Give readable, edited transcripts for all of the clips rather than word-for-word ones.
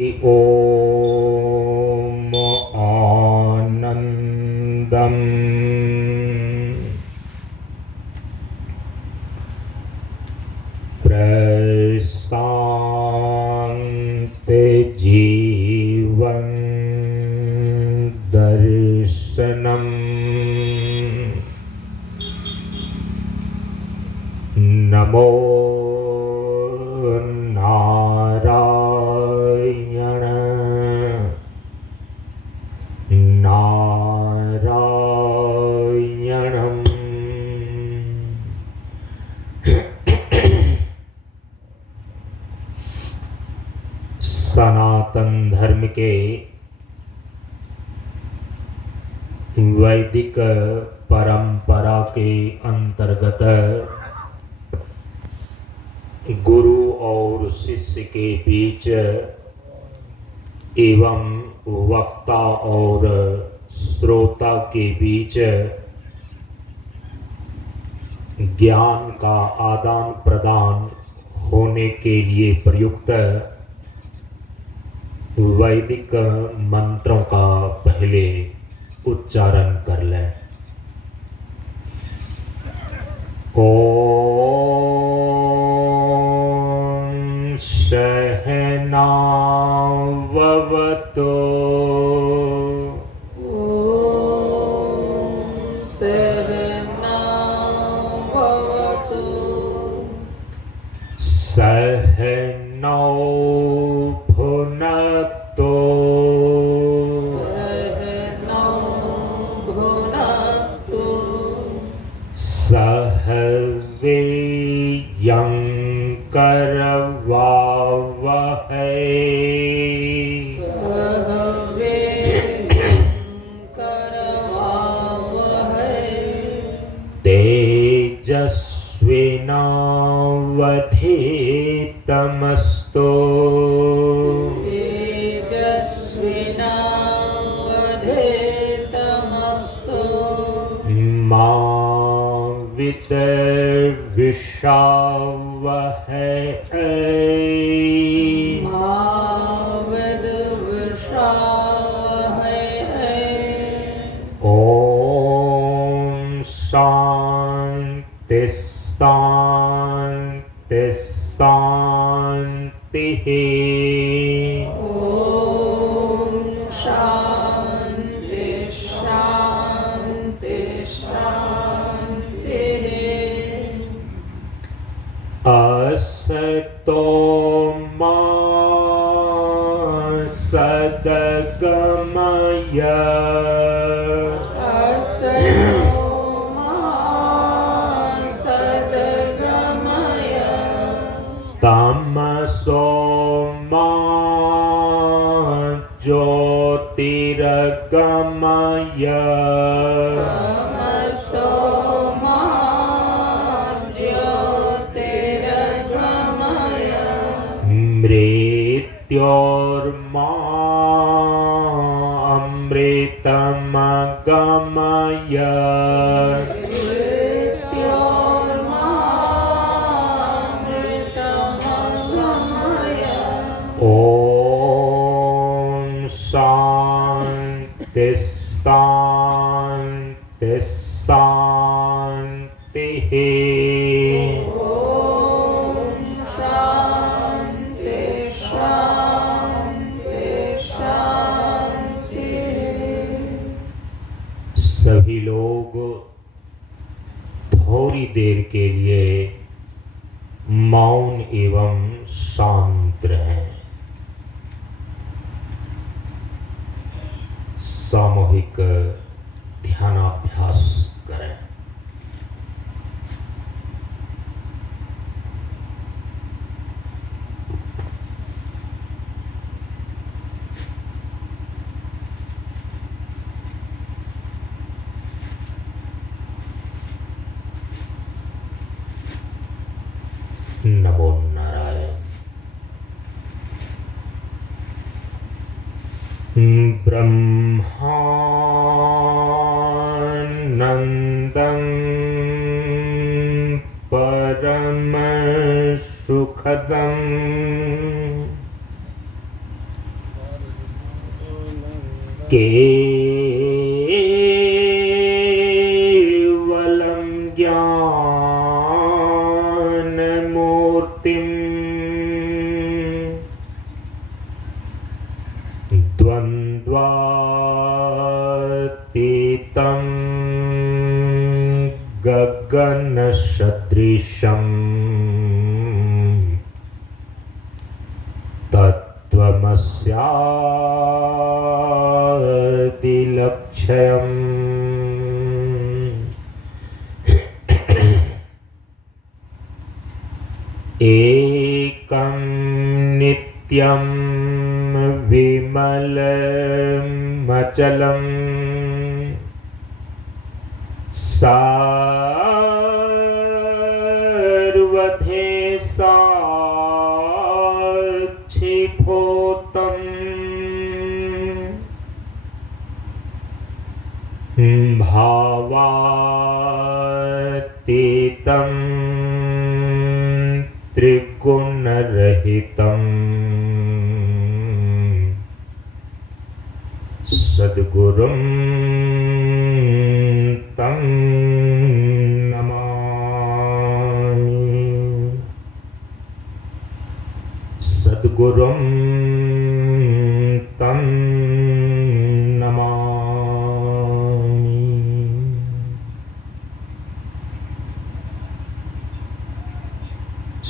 ॐ आनन्दम् प्रशान्ति जीवन दर्शनम् नमो नारायण नारायणम्। सनातन धर्म के वैदिक परंपरा के अंतर्गत गुरु और शिष्य के बीच एवं वक्ता और श्रोता के बीच ज्ञान का आदान प्रदान होने के लिए प्रयुक्त वैदिक मंत्रों का पहले उच्चारण कर लें। ओम सहनाववतु सहनौ भुनक्तु सह वीर्यंकरवावहै तेजस्विनावधीतमस्तु मा विद्विषावहै ओम शांति शांति शांतिः। असतो मा सद्गमय तमसो मा ज्योतिर्गमय मृत्योर्मा अमृतमगमय ओम शांति शांति शांतिः। सभी लोग थोड़ी देर के लिए मौन एवं शांत रहें। सामूहिक ध्यानाभ्यास करें। नमो नारायण। ब्रह्मानंदं परम सुखदं केवलं ज्ञानमूर्तिम् द्वन्द्वातीतं गगनसदृशम् तत्त्वमस्यादिलक्ष्यम् एकं नित्यं विमलमचलं सर्वदेशाक्षिभूतम् भावातीतं त्रिगुणरहितं सद्गुरुं तं नमामि। सद्गुरुं तं नमामि।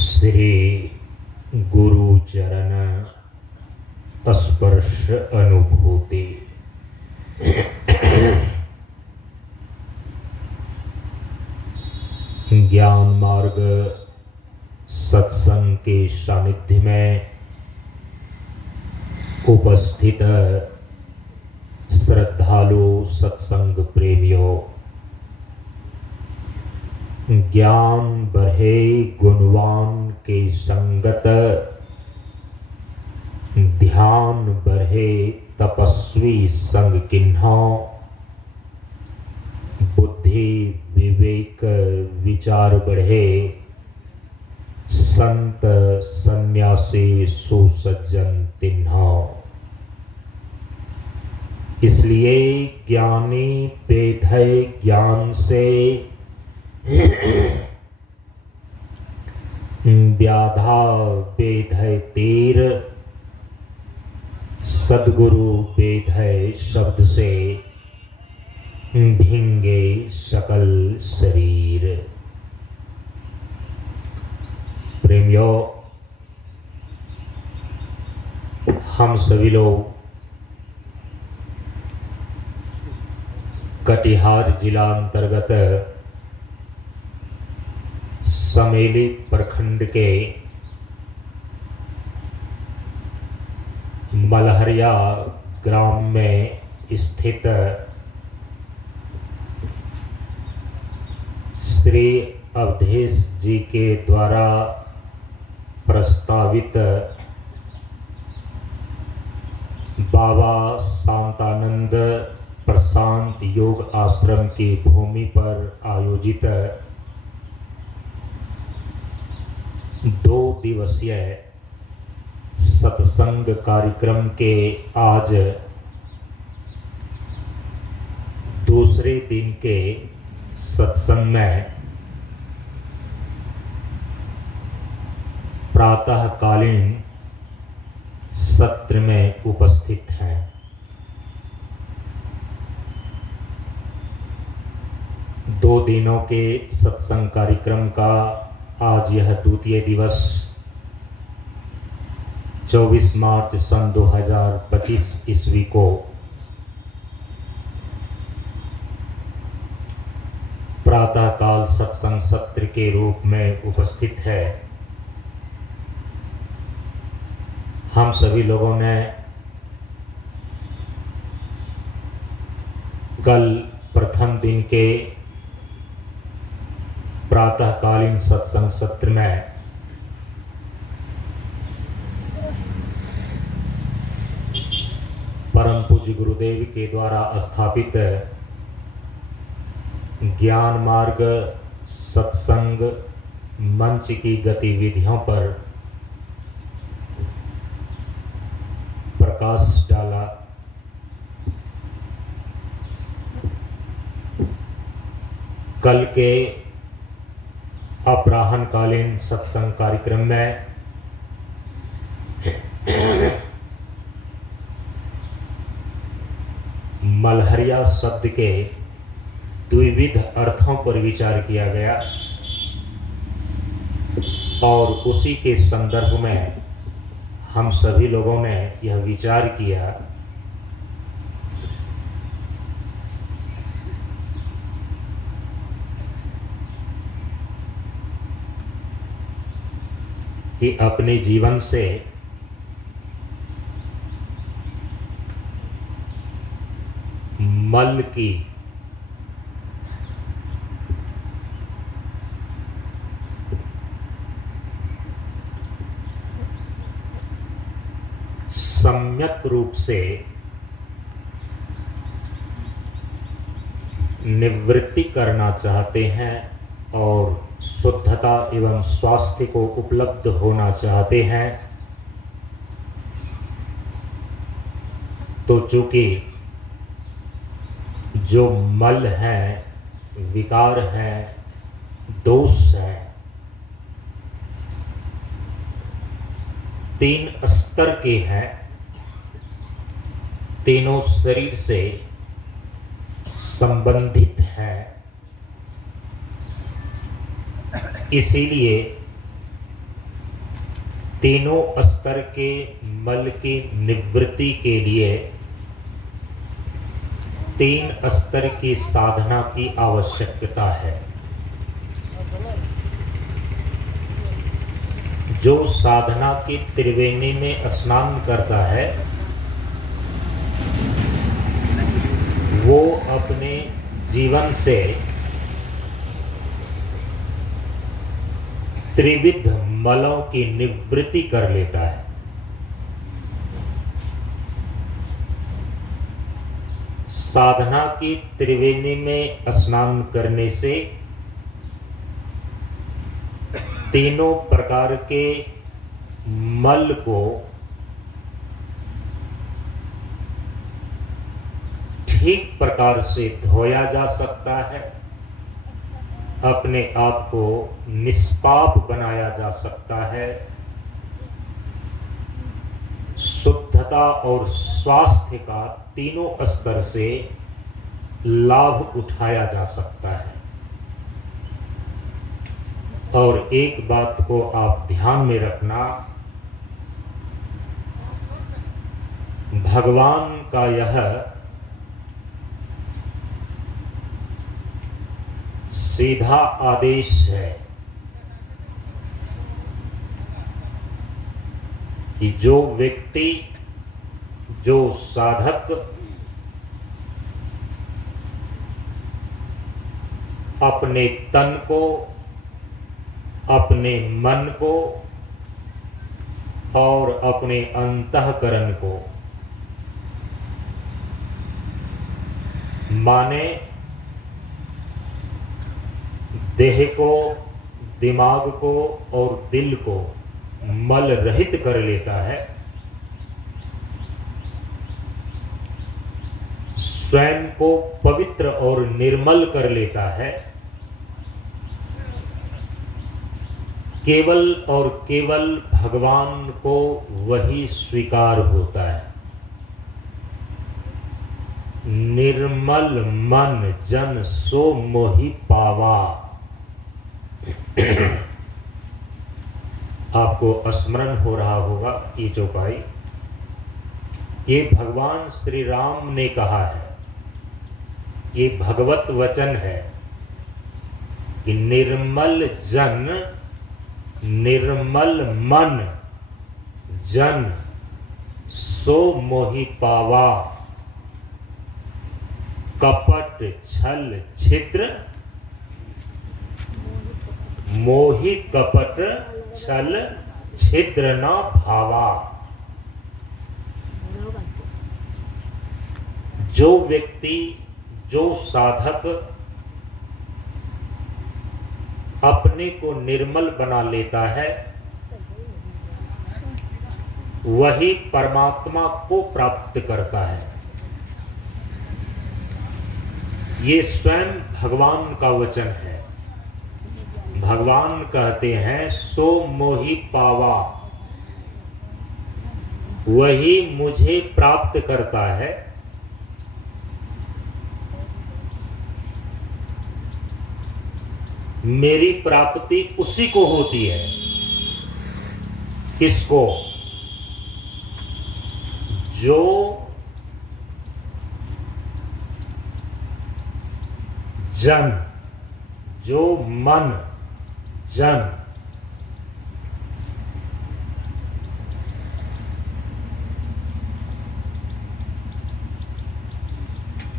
श्री गुरु चरण स्पर्श अनुभूति। ज्ञान मार्ग सत्संग के सानिध्य में उपस्थित श्रद्धालु सत्संग प्रेमियों, ज्ञान बढ़े गुणवान के संगत, ध्यान बढ़े तपस्वी संग किन्हा, बुद्धि विवेक विचार बढ़े संत सन्यासी सुसज्जन तिन्हा। इसलिए ज्ञानी पेधय ज्ञान से व्याधा बेधय तीर, सद्गुरु बेधय शब्द से भींगे सकल शरीर। प्रेमियों, हम सभी लोग कटिहार जिला अंतर्गत समेली प्रखंड के मलहरिया ग्राम में स्थित श्री अवधेश जी के द्वारा प्रस्तावित बाबा शांतानंद प्रशांत योग आश्रम की भूमि पर आयोजित 2 दिवसीय सत्संग कार्यक्रम के आज दूसरे दिन के सत्संग में प्रातःकालीन सत्र में उपस्थित हैं। दो दिनों के सत्संग कार्यक्रम का आज यह द्वितीय दिवस 24 मार्च सन 2025 ईस्वी को प्रातःकाल सत्संग सत्र के रूप में उपस्थित है। हम सभी लोगों ने कल प्रथम दिन के प्रातःकालीन सत्संग सत्र में परम पूज्य गुरुदेव के द्वारा स्थापित ज्ञान मार्ग सत्संग मंच की गतिविधियों पर प्रकाश डाला। कल के अपराह्नकालीन सत्संग कार्यक्रम में मलहरिया शब्द के द्विविध अर्थों पर विचार किया गया और उसी के संदर्भ में हम सभी लोगों ने यह विचार किया कि अपने जीवन से मल की सम्यक रूप से निवृत्ति करना चाहते हैं और शुद्धता एवं स्वास्थ्य को उपलब्ध होना चाहते हैं, तो चूंकि जो मल है, विकार है, दोष है, 3 स्तर के हैं, तीनों शरीर से संबंधित हैं, इसीलिए तीनों स्तर के मल की निवृत्ति के लिए 3 स्तर की साधना की आवश्यकता है। जो साधना की त्रिवेणी में स्नान करता है वो अपने जीवन से त्रिविध मलों की निवृत्ति कर लेता है। साधना की त्रिवेणी में स्नान करने से तीनों प्रकार के मल को ठीक प्रकार से धोया जा सकता है, अपने आप को निष्पाप बनाया जा सकता है, शुद्धता और स्वास्थ्य का तीनों स्तर से लाभ उठाया जा सकता है। और एक बात को आप ध्यान में रखना, भगवान का यह सीधा आदेश है कि जो व्यक्ति, जो साधक अपने तन को, अपने मन को और अपने अंतःकरण को माने देह को, दिमाग को और दिल को मल रहित कर लेता है, स्वयं को पवित्र और निर्मल कर लेता है, केवल और केवल भगवान को वही स्वीकार होता है। निर्मल मन जन सो मोहि पावा। आपको स्मरण हो रहा होगा ये चौपाई, ये भगवान श्री राम ने कहा है, ये भगवत वचन है कि निर्मल जन, निर्मल मन जन सो मोहि पावा। कपट छल छिद्र मोहि कपट छल छिद्र न भावा। जो व्यक्ति, जो साधक अपने को निर्मल बना लेता है वही परमात्मा को प्राप्त करता है। ये स्वयं भगवान का वचन है। भगवान कहते हैं सो मोहि पावा, वही मुझे प्राप्त करता है। मेरी प्राप्ति उसी को होती है। किसको? जो जन, जो मन जन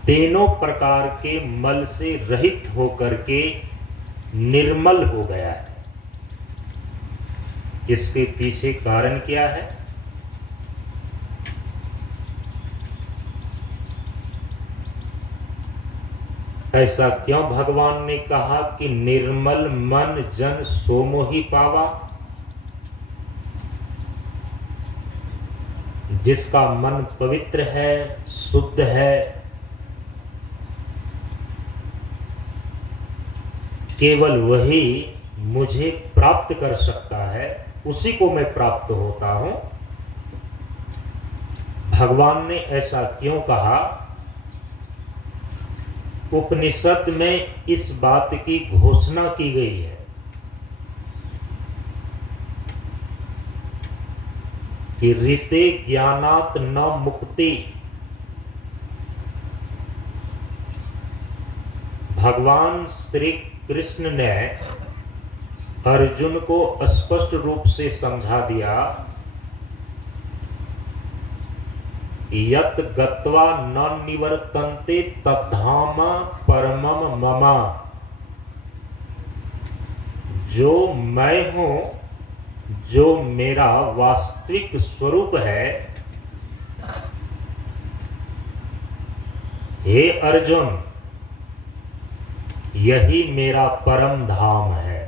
तीनों प्रकार के मल से रहित होकर के निर्मल हो गया है। इसके पीछे कारण क्या है? ऐसा क्यों भगवान ने कहा कि निर्मल मन जन सो मोहि पावा? जिसका मन पवित्र है, शुद्ध है, केवल वही मुझे प्राप्त कर सकता है, उसी को मैं प्राप्त होता हूं। भगवान ने ऐसा क्यों कहा? उपनिषद में इस बात की घोषणा की गई है कि ऋते ज्ञानात् न मुक्ति। भगवान श्री कृष्ण ने अर्जुन को स्पष्ट रूप से समझा दिया, यत गत्वा न निवर्तन्ते तद्धाम परमम मम। जो मैं हूं, जो मेरा वास्तविक स्वरूप है, हे अर्जुन, यही मेरा परम धाम है।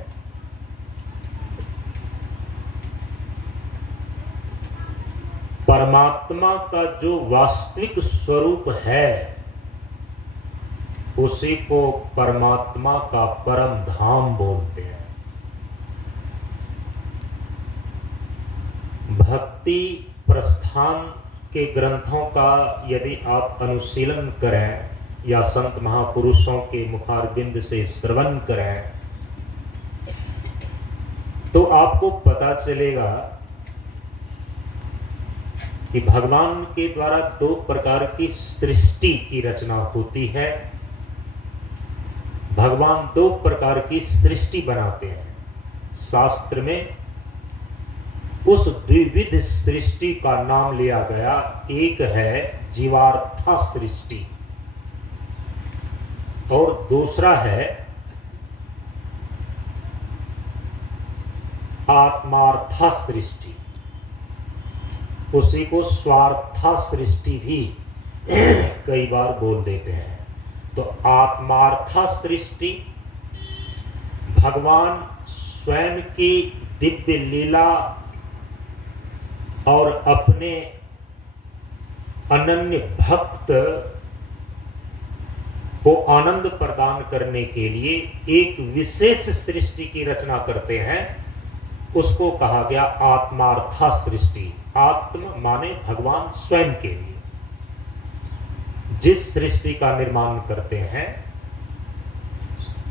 परमात्मा का जो वास्तविक स्वरूप है, उसी को परमात्मा का परम धाम बोलते हैं। भक्ति प्रस्थान के ग्रंथों का यदि आप अनुशीलन करें या संत महापुरुषों के मुखारबिंद से श्रवण करें, तो आपको पता चलेगा कि भगवान के द्वारा दो प्रकार की सृष्टि की रचना होती है। भगवान दो प्रकार की सृष्टि बनाते हैं। शास्त्र में उस द्विविध सृष्टि का नाम लिया गया। एक है जीवार्था सृष्टि और दूसरा है आत्मार्था सृष्टि। उसी को स्वार्था सृष्टि भी कई बार बोल देते हैं। तो आत्मार्था सृष्टि भगवान स्वयं की दिव्य लीला और अपने अनन्य भक्त को आनंद प्रदान करने के लिए एक विशेष सृष्टि की रचना करते हैं। उसको कहा गया आत्मार्था सृष्टि। आत्म माने भगवान स्वयं के लिए जिस सृष्टि का निर्माण करते हैं,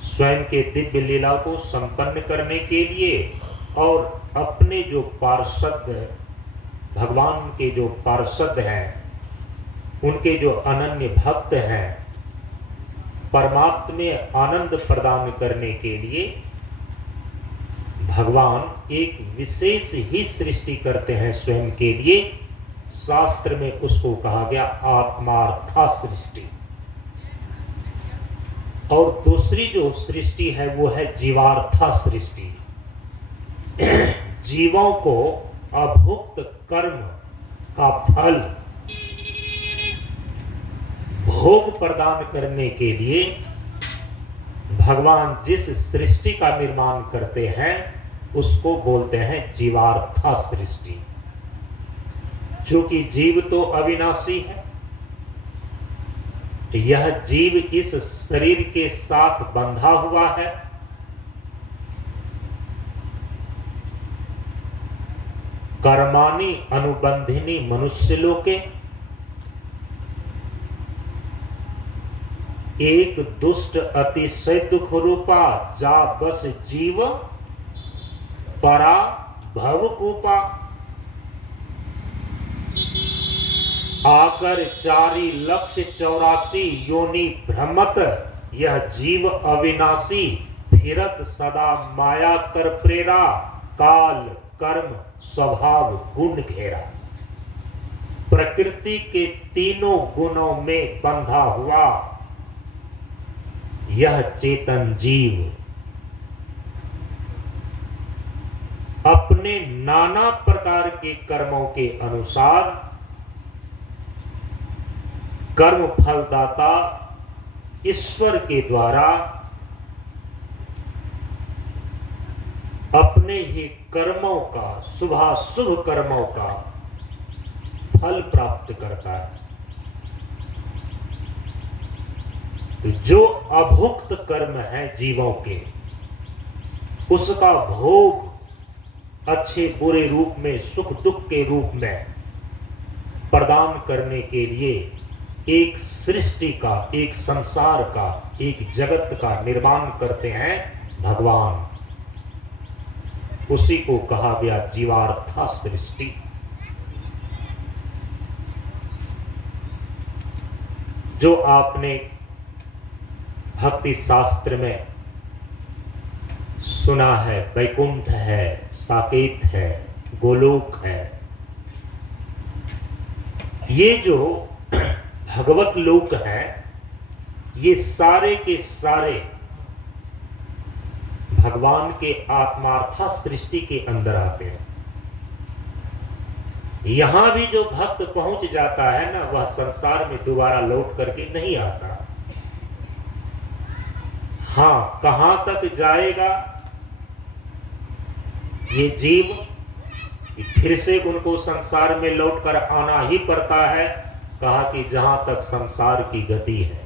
स्वयं के दिव्य लीला को संपन्न करने के लिए और अपने जो पार्षद, भगवान के जो पार्षद हैं, उनके जो अनन्य भक्त हैं, परमात्मा में आनंद प्रदान करने के लिए भगवान एक विशेष ही सृष्टि करते हैं स्वयं के लिए। शास्त्र में उसको कहा गया आत्मार्था सृष्टि। और दूसरी जो सृष्टि है वो है जीवार्था सृष्टि। जीवों को अभुक्त कर्म का फल भोग प्रदान करने के लिए भगवान जिस सृष्टि का निर्माण करते हैं उसको बोलते हैं जीवार्था सृष्टि। चूंकि जीव तो अविनाशी है, यह जीव इस शरीर के साथ बंधा हुआ है। कर्माणि अनुबंधिनी मनुष्य लोके, एक दुष्ट अतिशय दुख रूपा जा बस जीव परा भव कूपा। आकर 4,84,00,000 योनि भ्रमत यह जीव अविनाशी, फिरत सदा माया कर प्रेरा, काल कर्म स्वभाव गुण घेरा। प्रकृति के तीनों गुणों में बंधा हुआ यह चेतन जीव अपने नाना प्रकार के कर्मों के अनुसार कर्म फलदाता ईश्वर के द्वारा अपने ही कर्मों का, शुभाशुभ कर्मों का फल प्राप्त करता है। तो जो अभुक्त कर्म है जीवों के, उसका भोग अच्छे बुरे रूप में, सुख दुख के रूप में प्रदान करने के लिए एक सृष्टि का, एक संसार का, एक जगत का निर्माण करते हैं भगवान। उसी को कहा गया जीवार्था सृष्टि। जो आपने भक्ति शास्त्र में सुना है, वैकुंठ है, साकेत है, गोलोक है, ये जो भगवत लोक है, ये सारे के सारे भगवान के आत्मार्था सृष्टि के अंदर आते हैं। यहां भी जो भक्त पहुंच जाता है ना, वह संसार में दोबारा लौट करके नहीं आता। हां, कहां तक जाएगा ये जीव, फिर से उनको संसार में लौटकर आना ही पड़ता है। कहा कि जहां तक संसार की गति है।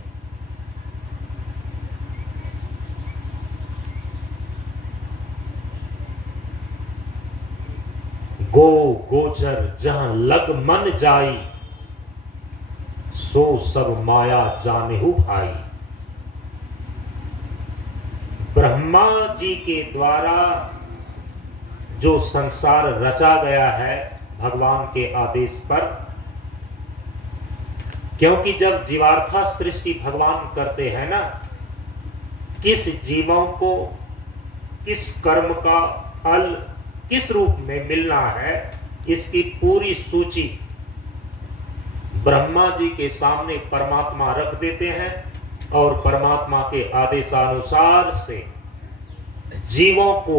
गो गोचर जहां लग मन जाई, सो सब माया जानेहु भाई। ब्रह्मा जी के द्वारा जो संसार रचा गया है भगवान के आदेश पर, क्योंकि जब जीवार्था सृष्टि भगवान करते हैं ना, किस जीवों को किस कर्म का फल किस रूप में मिलना है, इसकी पूरी सूची ब्रह्मा जी के सामने परमात्मा रख देते हैं और परमात्मा के आदेशानुसार से जीवों को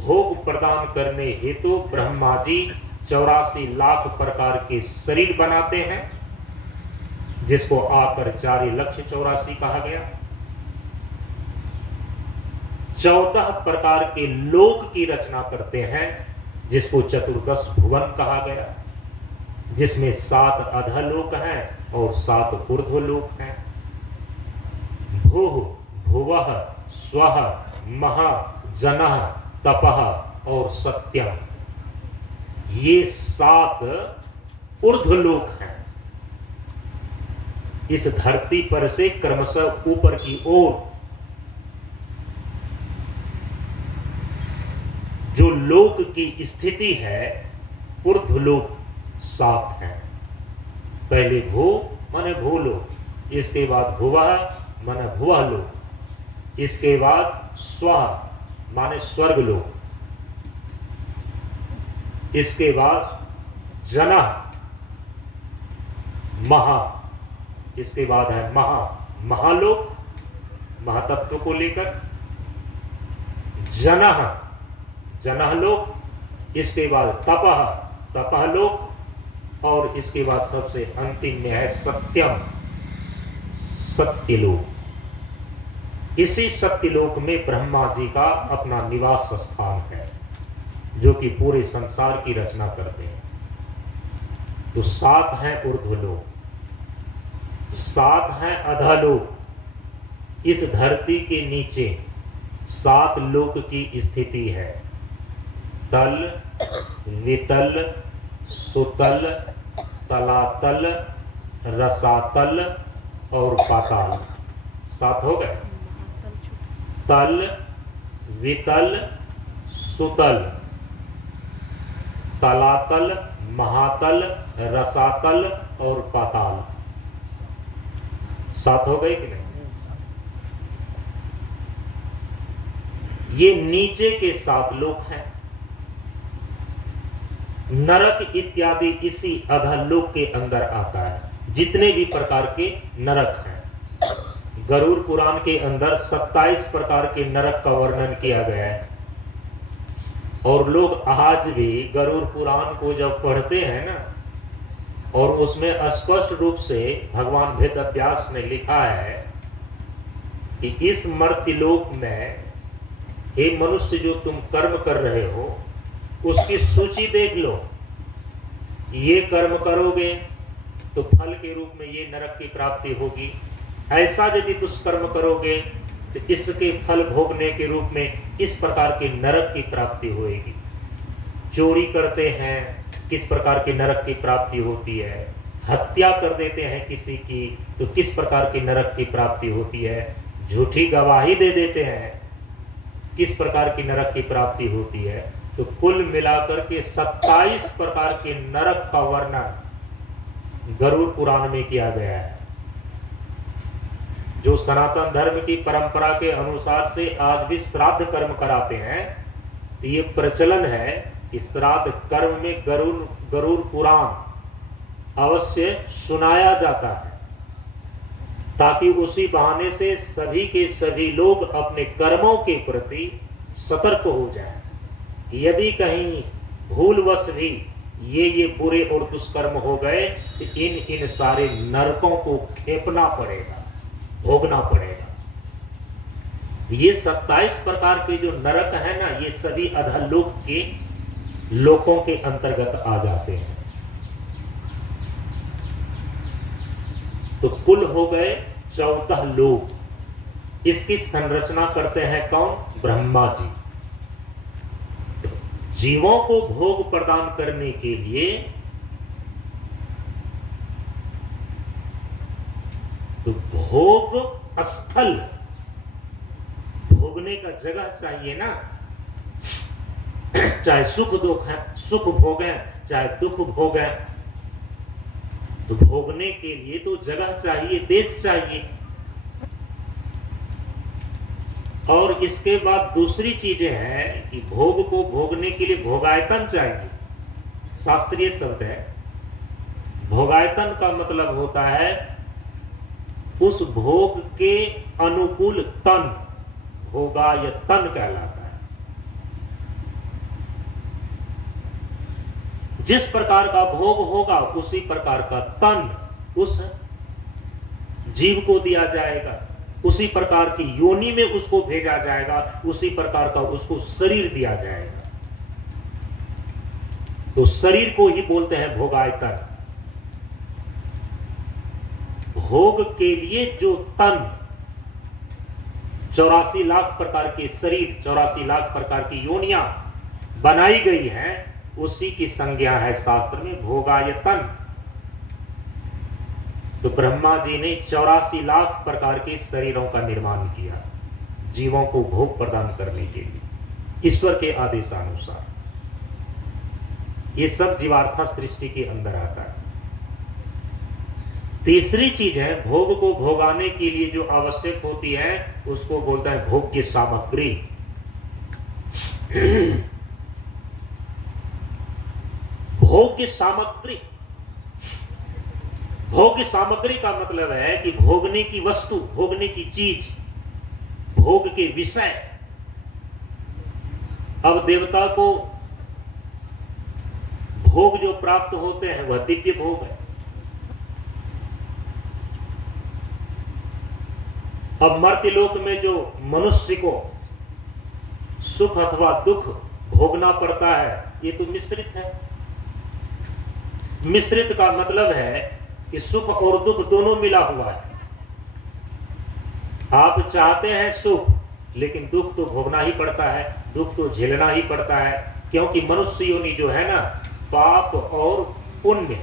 भोग प्रदान करने हेतु ब्रह्मा जी 84 लाख प्रकार के शरीर बनाते हैं, जिसको आकर 4,84,00,000 कहा गया। 14 प्रकार के लोक की रचना करते हैं, जिसको चतुर्दश भुवन कहा गया, जिसमें 7 अधलोक हैं और 7 ऊर्ध्वलोक हैं। भूः भुवः स्वः महः जनः तपः और सत्यम, ये 7 ऊर्ध्वलोक हैं। इस धरती पर से क्रमशः ऊपर की ओर जो लोक की स्थिति है, ऊर्ध्वलोक 7 हैं। पहले भू माने भूलोक, इसके बाद भुवः माने भुवलोक, इसके बाद स्वः माने स्वर्गलोक, इसके बाद जनः महा, इसके बाद है महालोक, महातत्व को लेकर जनः लोक, इसके बाद तपः लोक, और इसके बाद सबसे अंतिम में है सत्यम, सत्यलोक। इसी सत्यलोक में ब्रह्मा जी का अपना निवास स्थान है, जो कि पूरे संसार की रचना करते हैं। तो 7 हैं ऊर्ध्वलोक। 7 हैं अधोलोक। इस धरती के नीचे 7 लोक की स्थिति है। तल, वितल, सुतल, तलातल, रसातल और पाताल। 7 हो गए। तल, वितल, सुतल, तलातल, महातल, रसातल और पाताल। 7 हो गए कि नहीं? ये नीचे के 7 लोक हैं। नरक इत्यादि इसी अधोलोक के अंदर आता है। जितने भी प्रकार के नरक हैं, गरुड़ पुराण के अंदर 27 प्रकार के नरक का वर्णन किया गया है। और लोग आज भी गरुड़ पुराण को जब पढ़ते हैं ना, और उसमें स्पष्ट रूप से भगवान वेदव्यास ने लिखा है कि इस मर्त्यलोक में हे मनुष्य, जो तुम कर्म कर रहे हो उसकी सूची देख लो। ये कर्म करोगे तो फल के रूप में ये नरक की प्राप्ति होगी। ऐसा यदि दुष्कर्म करोगे तो इसके फल भोगने के रूप में इस प्रकार के नरक की प्राप्ति होगी। चोरी करते हैं, किस प्रकार की नरक की प्राप्ति होती है। हत्या कर देते हैं किसी की, तो किस प्रकार की नरक की प्राप्ति होती है। झूठी गवाही दे देते हैं, किस प्रकार की नरक की प्राप्ति होती है। तो कुल मिलाकर के 27 प्रकार के नरक का वर्णन गरुड़ पुराण में किया गया है। जो सनातन धर्म की परंपरा के अनुसार से आज भी श्राद्ध कर्म कराते हैं, तो ये प्रचलन है कि श्राद्ध कर्म में गरुड़ पुराण अवश्य सुनाया जाता है, ताकि उसी बहाने से सभी के सभी लोग अपने कर्मों के प्रति सतर्क हो जाएं कि यदि कहीं भूलवश भी ये बुरे और दुष्कर्म हो गए तो इन सारे नरकों को खेपना पड़ेगा, भोगना पड़ेगा। ये 27 प्रकार के जो नरक है ना, ये सभी अधोलोक के लोकों के अंतर्गत आ जाते हैं। तो कुल हो गए 14 लोक। इसकी संरचना करते हैं कौन? ब्रह्मा जी। तो जीवों को भोग प्रदान करने के लिए तो भोग स्थल, भोगने का जगह चाहिए ना। चाहे सुख दुख है, सुख भोगे चाहे दुख भोगे, तो भोगने के लिए तो जगह चाहिए, देश चाहिए। और इसके बाद दूसरी चीजें हैं कि भोग को भोगने के लिए भोगायतन चाहिए। शास्त्रीय शब्द है। भोगायतन का मतलब होता है उस भोग के अनुकूल तन, भोगायतन कहलाता है। जिस प्रकार का भोग होगा उसी प्रकार का तन उस जीव को दिया जाएगा, उसी प्रकार की योनि में उसको भेजा जाएगा, उसी प्रकार का उसको शरीर दिया जाएगा। तो शरीर को ही बोलते हैं भोगायतन। भोग के लिए जो तन, 84 लाख प्रकार के शरीर, 84 लाख प्रकार की योनियां बनाई गई हैं, उसी की संज्ञा है शास्त्र में भोगायतन। तो ब्रह्मा जी ने 84 लाख प्रकार के शरीरों का निर्माण किया जीवों को भोग प्रदान करने के लिए, ईश्वर के आदेशानुसार। ये सब जीवार्था सृष्टि के अंदर आता है। तीसरी चीज है भोग को भोगाने के लिए जो आवश्यक होती है उसको बोलता है भोग्य सामग्री। भोग्य सामग्री, भोग्य सामग्री का मतलब है कि भोगने की वस्तु, भोगने की चीज, भोग के विषय। अब देवता को भोग जो प्राप्त होते हैं वह दिव्य भोग है। अब मर्त्यलोक में जो मनुष्य को सुख अथवा दुख भोगना पड़ता है ये तो मिश्रित है। मिश्रित का मतलब है कि सुख और दुख दोनों मिला हुआ है। आप चाहते हैं सुख, लेकिन दुख तो भोगना ही पड़ता है, दुख तो झेलना ही पड़ता है, क्योंकि मनुष्य योनि जो है ना, पाप और पुण्य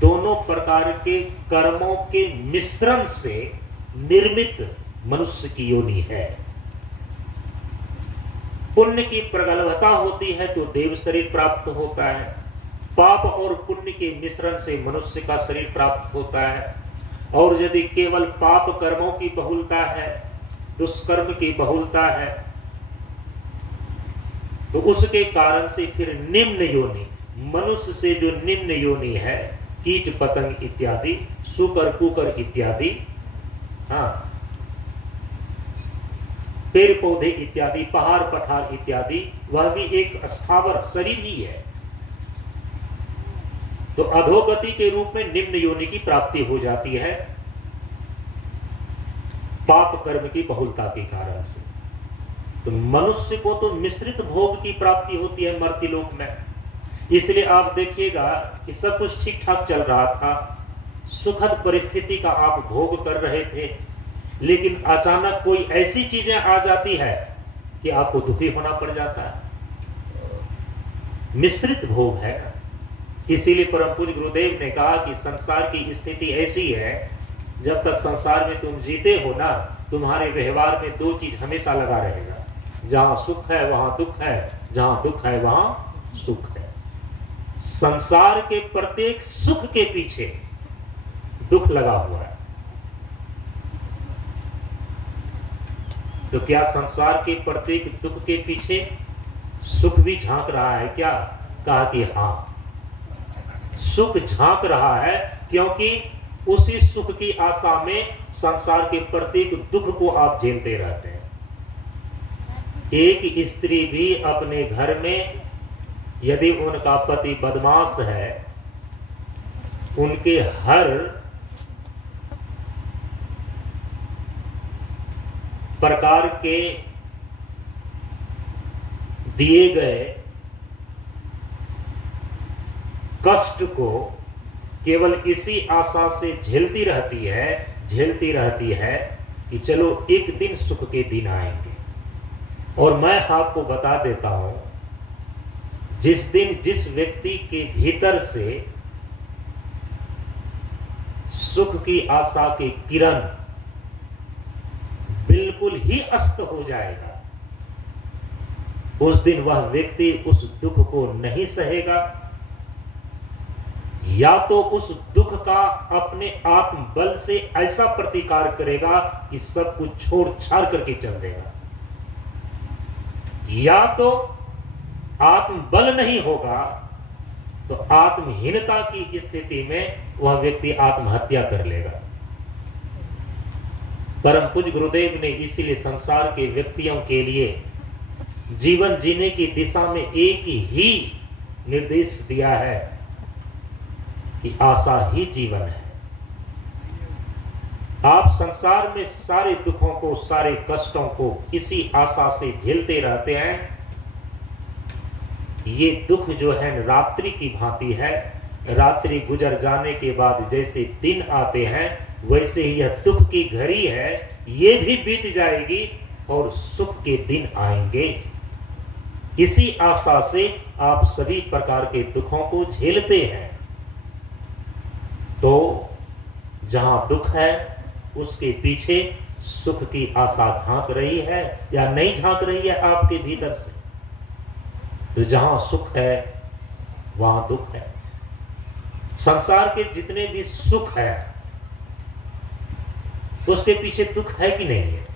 दोनों प्रकार के कर्मों के मिश्रण से निर्मित मनुष्य की योनि है। पुण्य की प्रगल्भता होती है तो देव शरीर प्राप्त होता है, पाप और पुण्य के मिश्रण से मनुष्य का शरीर प्राप्त होता है। और यदि केवल पाप कर्मों की बहुलता है, दुष्कर्म की बहुलता है, तो उसके कारण से फिर निम्न योनि, मनुष्य से जो निम्न योनि है, कीट पतंग इत्यादि, शुकर कुकर इत्यादि, हाँ, पेड़ पौधे इत्यादि, पहाड़ पठार इत्यादि, वह भी एक स्थावर शरीर ही है। तो अधोगति के रूप में निम्न योनि की प्राप्ति हो जाती है पाप कर्म की बहुलता के कारण से। तो मनुष्य को तो मिश्रित भोग की प्राप्ति होती है मर्त्यलोक में। इसलिए आप देखिएगा कि सब कुछ ठीक ठाक चल रहा था, सुखद परिस्थिति का आप भोग कर रहे थे, लेकिन अचानक कोई ऐसी चीजें आ जाती है कि आपको दुखी होना पड़ जाता है। मिश्रित भोग है। इसीलिए परम पूज्य गुरुदेव ने कहा कि संसार की स्थिति ऐसी है, जब तक संसार में तुम जीते हो ना, तुम्हारे व्यवहार में दो चीज हमेशा लगा रहेगा, जहां सुख है वहां दुख है, जहां दुख है वहां सुख है। संसार के प्रत्येक सुख के पीछे दुख लगा हुआ है। तो क्या संसार के प्रत्येक दुख के पीछे सुख भी झांक रहा है क्या? कहा कि हाँ, सुख झांक रहा है, क्योंकि उसी सुख की आशा में संसार के प्रत्येक दुख को आप झेलते रहते हैं। एक स्त्री भी अपने घर में यदि उनका पति बदमाश है, उनके हर प्रकार के दिए गए कष्ट को केवल इसी आशा से झेलती रहती है कि चलो एक दिन सुख के दिन आएंगे। और मैं आपको बता देता हूं, जिस दिन जिस व्यक्ति के भीतर से सुख की आशा के किरण बिल्कुल ही अस्त हो जाएगा, उस दिन वह व्यक्ति उस दुख को नहीं सहेगा, या तो उस दुख का अपने आत्म बल से ऐसा प्रतिकार करेगा कि सब कुछ छोड़ छाड़ करके चल देगा, या तो आत्म बल नहीं होगा तो आत्महीनता की स्थिति में वह व्यक्ति आत्महत्या कर लेगा। परम पूज्य गुरुदेव ने इसीलिए संसार के व्यक्तियों के लिए जीवन जीने की दिशा में एक ही निर्देश दिया है कि आशा ही जीवन है। आप संसार में सारे दुखों को, सारे कष्टों को इसी आशा से झेलते रहते हैं। ये दुख जो है रात्रि की भांति है, रात्रि गुजर जाने के बाद जैसे दिन आते हैं, वैसे ही यह दुख की घड़ी है, ये भी बीत जाएगी और सुख के दिन आएंगे। इसी आशा से आप सभी प्रकार के दुखों को झेलते हैं। तो जहां दुख है उसके पीछे सुख की आशा झांक रही है या नहीं झांक रही है आपके भीतर से? तो जहां सुख है वहां दुख है। संसार के जितने भी सुख है उसके पीछे दुख है कि नहीं है?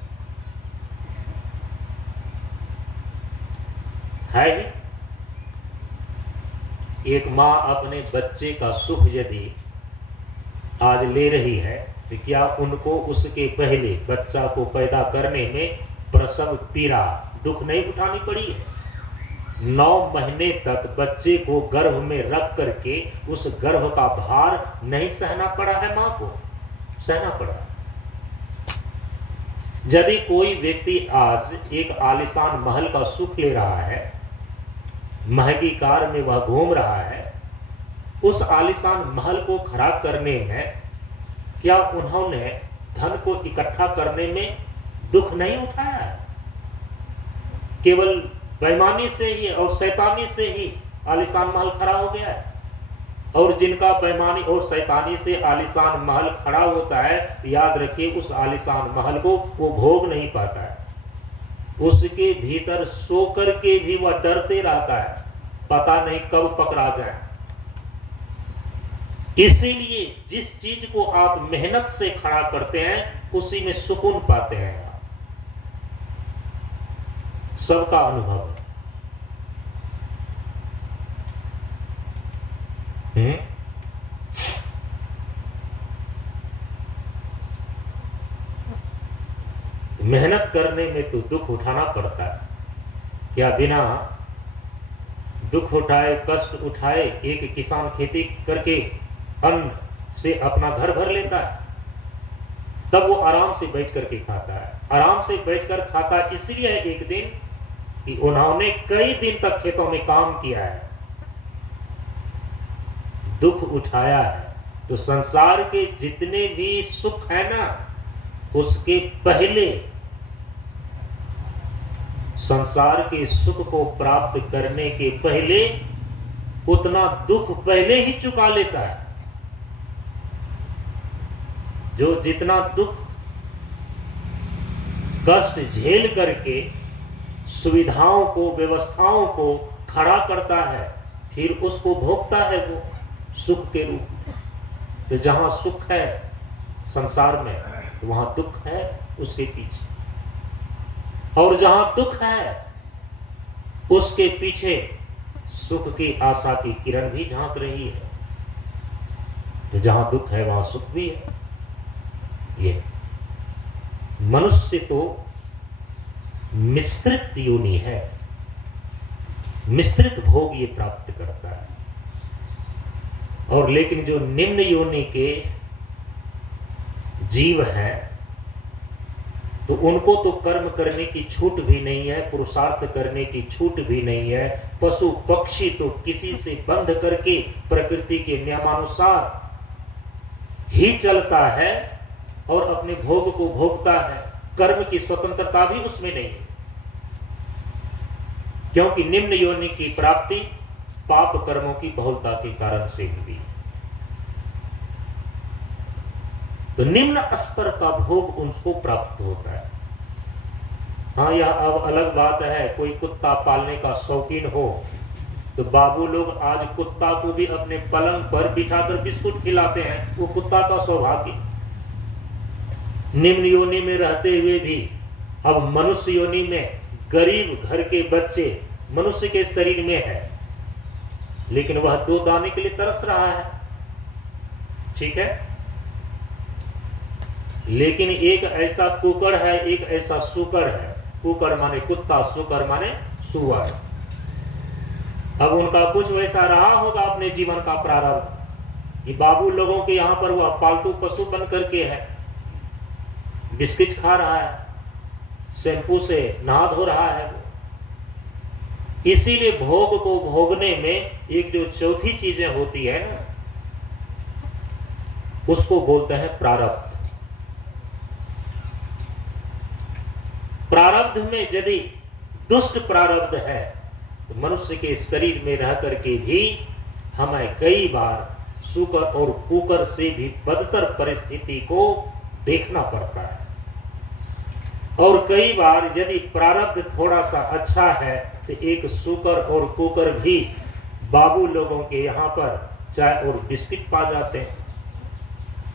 है ही। एक मां अपने बच्चे का सुख यदि आज ले रही है तो क्या उनको उसके पहले बच्चा को पैदा करने में प्रसव पीड़ा दुख नहीं उठानी पड़ी है? 9 महीने तक बच्चे को गर्भ में रख करके उस गर्भ का भार नहीं सहना पड़ा है मां को? सहना पड़ा। यदि कोई व्यक्ति आज एक आलीशान महल का सुख ले रहा है, महंगी कार में वह घूम रहा है, उस आलीशान महल को खड़ा करने में क्या उन्होंने धन को इकट्ठा करने में दुख नहीं उठाया? केवल बेईमानी से ही और शैतानी से ही आलीशान महल खड़ा हो गया है। और जिनका बेईमानी और शैतानी से आलीशान महल खड़ा होता है, याद रखिए उस आलीशान महल को वो भोग नहीं पाता है। उसके भीतर सो करके भी वह डरते रहता है, पता नहीं कब पकड़ा जाए। इसीलिए जिस चीज को आप मेहनत से खड़ा करते हैं उसी में सुकून पाते हैं। सबका अनुभव है। मेहनत करने में तो दुख उठाना पड़ता है। क्या बिना दुख उठाए, कष्ट उठाए एक किसान खेती करके अन्न से अपना घर भर लेता है? तब वो आराम से बैठ करके खाता है। आराम से बैठकर खाता इसलिए है एक दिन कि उन्होंने कई दिन तक खेतों में काम किया है, दुख उठाया है। तो संसार के जितने भी सुख है ना, उसके पहले संसार के सुख को प्राप्त करने के पहले उतना दुख पहले ही चुका लेता है। जो जितना दुख कष्ट झेल करके सुविधाओं को, व्यवस्थाओं को खड़ा करता है, फिर उसको भोगता है वो सुख के रूप में। तो जहां सुख है संसार में, तो वहां दुख है उसके पीछे। और जहां दुख है उसके पीछे सुख की आशा की किरण भी झांक रही है। तो जहां दुख है वहां सुख भी है। ये मनुष्य तो मिश्रित योनि है, मिश्रित भोग ये प्राप्त करता है। और लेकिन जो निम्न योनि के जीव हैं, तो उनको तो कर्म करने की छूट भी नहीं है, पुरुषार्थ करने की छूट भी नहीं है। पशु पक्षी तो किसी से बंध करके प्रकृति के नियमानुसार ही चलता है और अपने भोग को भोगता है। कर्म की स्वतंत्रता भी उसमें नहीं है, क्योंकि निम्न योनि की प्राप्ति पाप कर्मों की बहुलता के कारण से हुई। तो निम्न स्तर का भोग उनको प्राप्त होता है। हाँ, यह अब अलग बात है, कोई कुत्ता पालने का शौकीन हो तो बाबू लोग आज कुत्ता को भी अपने पलंग पर बिठाकर बिस्कुट खिलाते हैं, वो कुत्ता का सौभाग्य। निम्न योनि में रहते हुए भी अब मनुष्य योनि में गरीब घर के बच्चे मनुष्य के शरीर में है, लेकिन वह दो दाने के लिए तरस रहा है, ठीक है। लेकिन एक ऐसा कुकर है, एक ऐसा सुकर है। कुकर माने कुत्ता, सुकर माने सुअर। अब उनका कुछ वैसा रहा होगा अपने जीवन का प्रारंभ कि बाबू लोगों के यहां पर वह पालतू पशु बन करके है, बिस्किट खा रहा है, शैम्पू से नहा धो रहा है। इसीलिए भोग को भोगने में एक जो चौथी चीजें होती है ना, उसको बोलते हैं प्रारब्ध। प्रारब्ध में यदि दुष्ट प्रारब्ध है तो मनुष्य के शरीर में रह करके भी हमें कई बार सुकर और कुकर से भी बदतर परिस्थिति को देखना पड़ता है। और कई बार यदि प्रारब्ध थोड़ा सा अच्छा है तो एक सुकर और कुकर भी बाबू लोगों के यहाँ पर चाय और बिस्किट पा जाते हैं।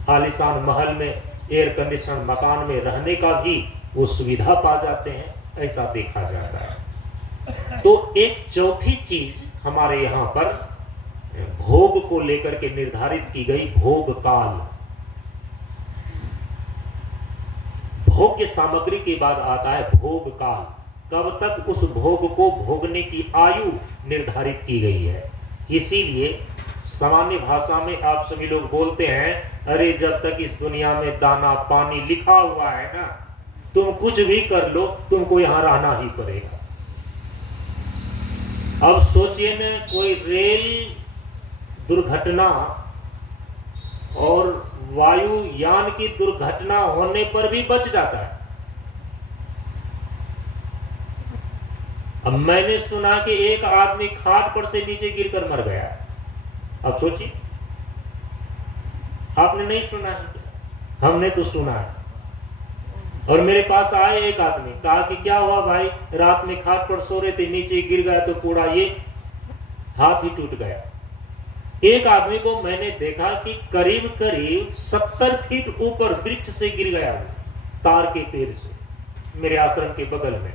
आलीशान महल में, एयर कंडीशन मकान में रहने का भी वो सुविधा पा जाते हैं, ऐसा देखा जाता है। तो एक चौथी चीज हमारे यहाँ पर भोग को लेकर के निर्धारित की गई, भोग काल। भोग्य सामग्री के बाद आता है भोग काल। कब तक उस भोग को भोगने की आयु निर्धारित की गई है। इसीलिए सामान्य भाषा में आप सभी लोग बोलते हैं, अरे जब तक इस दुनिया में दाना पानी लिखा हुआ है ना, तुम कुछ भी कर लो, तुमको यहां रहना ही पड़ेगा। अब सोचिए ना, कोई रेल दुर्घटना और वायुयान की दुर्घटना होने पर भी बच जाता है। अब मैंने सुना कि एक आदमी खाट पर से नीचे गिरकर मर गया। अब सोचिए, आपने नहीं सुना है क्या? हमने तो सुना है। और मेरे पास आए एक आदमी, कहा कि क्या हुआ भाई, रात में खाट पर सो रहे थे, नीचे गिर गया तो पूरा ये हाथ ही टूट गया। एक आदमी को मैंने देखा कि करीब करीब 70 फीट ऊपर वृक्ष से गिर गया, तार के पेड़ से, मेरे आश्रम के बगल में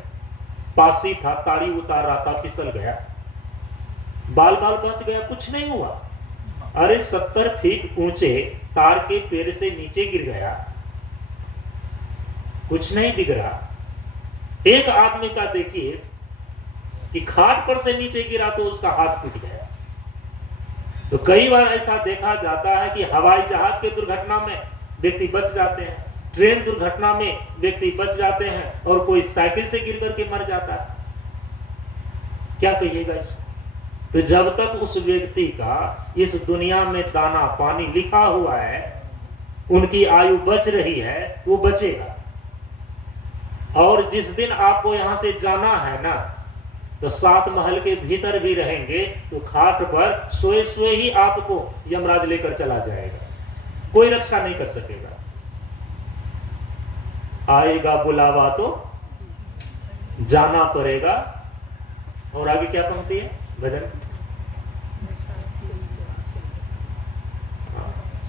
पासी था, ताड़ी उतार रहा था, फिसल गया, बाल बाल बच गया, कुछ नहीं हुआ। अरे 70 फीट ऊंचे तार के पेड़ से नीचे गिर गया, कुछ नहीं बिगड़ा। एक आदमी का देखिए कि खाट पर से नीचे गिरा तो उसका हाथ टूट गया। तो कई बार ऐसा देखा जाता है कि हवाई जहाज के दुर्घटना में व्यक्ति बच जाते हैं, ट्रेन दुर्घटना में व्यक्ति बच जाते हैं, और कोई साइकिल से गिर करके मर जाता है। क्या कहिएगा इस? तो जब तक उस व्यक्ति का इस दुनिया में दाना पानी लिखा हुआ है, उनकी आयु बच रही है, वो बचेगा। और जिस दिन आपको यहां से जाना है ना, तो 7 महल के भीतर भी रहेंगे तो खाट पर सोए सोए ही आपको यमराज लेकर चला जाएगा, कोई रक्षा नहीं कर सकेगा। आएगा बुलावा तो जाना पड़ेगा। और आगे क्या पंक्ति है भजन?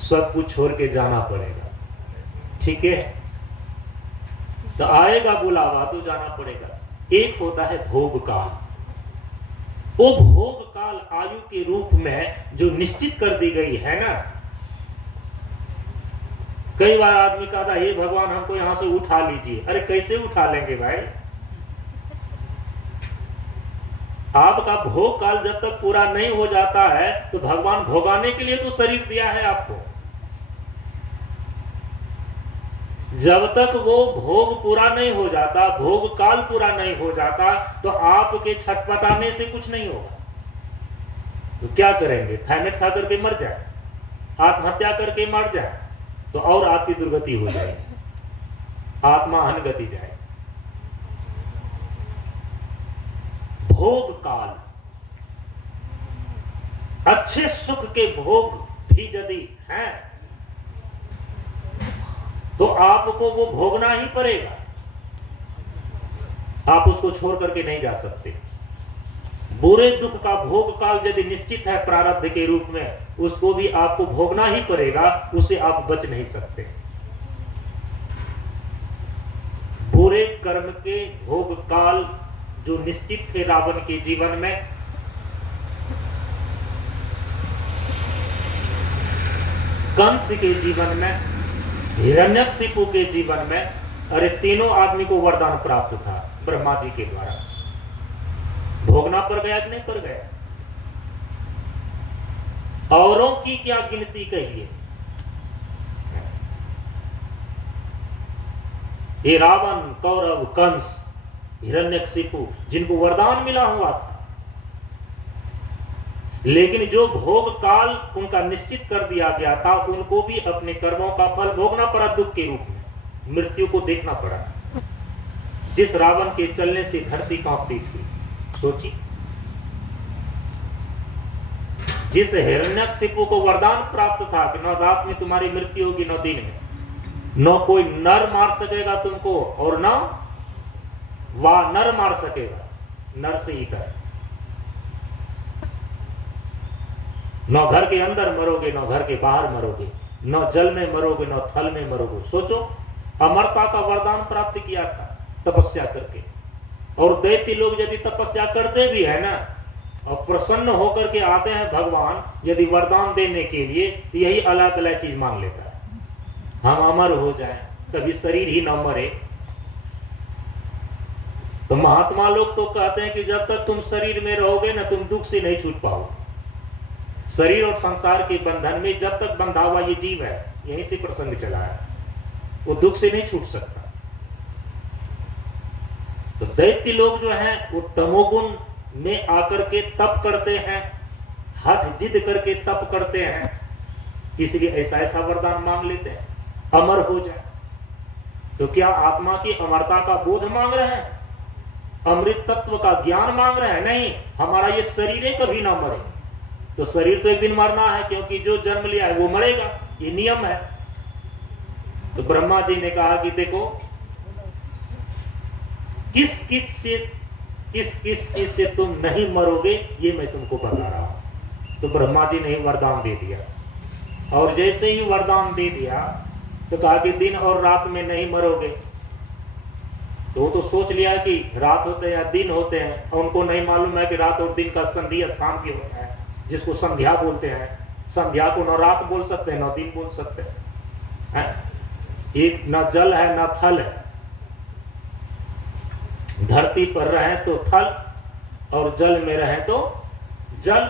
सब कुछ छोड़ के जाना पड़ेगा, ठीक है। तो आएगा बुलावा तो जाना पड़ेगा। एक होता है भोग काल। वो भोग काल आयु के रूप में जो निश्चित कर दी गई है ना, कई बार आदमी कहता है हे भगवान हमको यहां से उठा लीजिए। अरे कैसे उठा लेंगे भाई? आपका भोग काल जब तक पूरा नहीं हो जाता है तो भगवान भोगाने के लिए तो शरीर दिया है आपको। जब तक वो भोग पूरा नहीं हो जाता, भोग काल पूरा नहीं हो जाता, तो आपके छटपटाने से कुछ नहीं होगा। तो क्या करेंगे? थायमेट खा करके मर जाए, आत्महत्या करके मर जाए, तो और आपकी दुर्गति हो जाएगी, आत्मा अनगति जाए। भोग काल, अच्छे सुख के भोग भी यदि हैं तो आपको वो भोगना ही पड़ेगा, आप उसको छोड़ करके नहीं जा सकते। बुरे दुख का भोग काल यदि निश्चित है प्रारब्ध के रूप में, उसको भी आपको भोगना ही पड़ेगा, उसे आप बच नहीं सकते। बुरे कर्म के भोग काल जो निश्चित थे रावण के जीवन में, कंस के जीवन में, हिरण्यकशिपु के जीवन में, अरे तीनों आदमी को वरदान प्राप्त था ब्रह्मा जी के द्वारा। भोगना पड़ गया कि नहीं पड़ गया? औरों की क्या गिनती कहिए। ये रावण, कौरव, कंस, हिरण्यकशिपु जिनको वरदान मिला हुआ था, लेकिन जो भोग काल उनका निश्चित कर दिया गया था, उनको भी अपने कर्मों का फल भोगना पड़ा दुख के रूप में, मृत्यु को देखना पड़ा। जिस रावण के चलने से धरती कांपती थी, सोची। जिस हिरण्यकशिपु को वरदान प्राप्त था कि न रात में तुम्हारी मृत्यु होगी न दिन में, न कोई नर मार सकेगा तुमको और न वह नर मार सकेगा, नर से इतर, न घर के अंदर मरोगे न घर के बाहर मरोगे, न जल में मरोगे न थल में मरोगे। सोचो, अमरता का वरदान प्राप्त किया था तपस्या करके। और दैत्य लोग यदि तपस्या करते भी है ना और प्रसन्न होकर के आते हैं भगवान यदि वरदान देने के लिए, तो यही अलग अलग चीज मांग लेता है, हम अमर हो जाएं, कभी शरीर ही न मरे। तो महात्मा लोग तो कहते हैं कि जब तक तुम शरीर में रहोगे ना, तुम दुख से नहीं छूट पाओगे। शरीर और संसार के बंधन में जब तक बंधा हुआ ये जीव है, यहीं से प्रसंग चला है, वो दुख से नहीं छूट सकता। तो दैत्य लोग जो हैं वो तमोगुण में आकर के तप करते हैं, हठ जिद करके तप करते हैं, इसलिए ऐसा ऐसा वरदान मांग लेते हैं, अमर हो जाए। तो क्या आत्मा की अमरता का बोध मांग रहे हैं, अमृत तत्व का ज्ञान मांग रहे हैं? नहीं, हमारा ये शरीर कभी ना मरे। तो शरीर तो एक दिन मरना है, क्योंकि जो जन्म लिया है वो मरेगा, ये नियम है। तो ब्रह्मा जी ने कहा कि देखो किस किस चीज से तुम नहीं मरोगे ये मैं तुमको बता रहा हूं। तो ब्रह्मा जी ने वरदान दे दिया, और जैसे ही वरदान दे दिया तो कहा कि दिन और रात में नहीं मरोगे। तो वो तो सोच लिया कि रात होते हैं या दिन होते हैं, और उनको नहीं मालूम है कि रात और दिन का संधि स्थान भी होता है, जिसको संध्या बोलते हैं। संध्या को न रात बोल सकते हैं न दिन बोल सकते हैं। एक न जल है न थल है, धरती पर रहे तो थल और जल में रहे तो जल।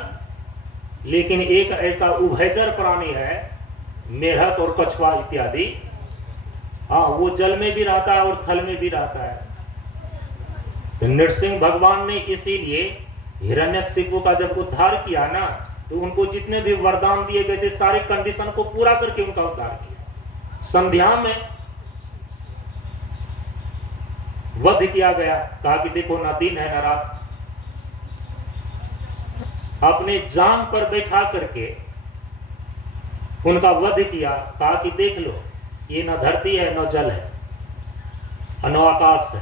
लेकिन एक ऐसा उभयचर प्राणी है, मेढक और कछुआ इत्यादि, वो जल में भी रहता है और थल में भी रहता है। तो नरसिंह भगवान ने इसीलिए हिरण्यकशिपु का जब उद्धार किया ना, तो उनको जितने भी वरदान दिए गए थे सारे कंडीशन को पूरा करके उनका उद्धार किया। संध्या में वध किया गया, कहा कि देखो ना दिन है ना रात। अपने जांग पर बैठा करके उनका वध किया, कहा कि देख लो ये न धरती है न जल है न आकाश है।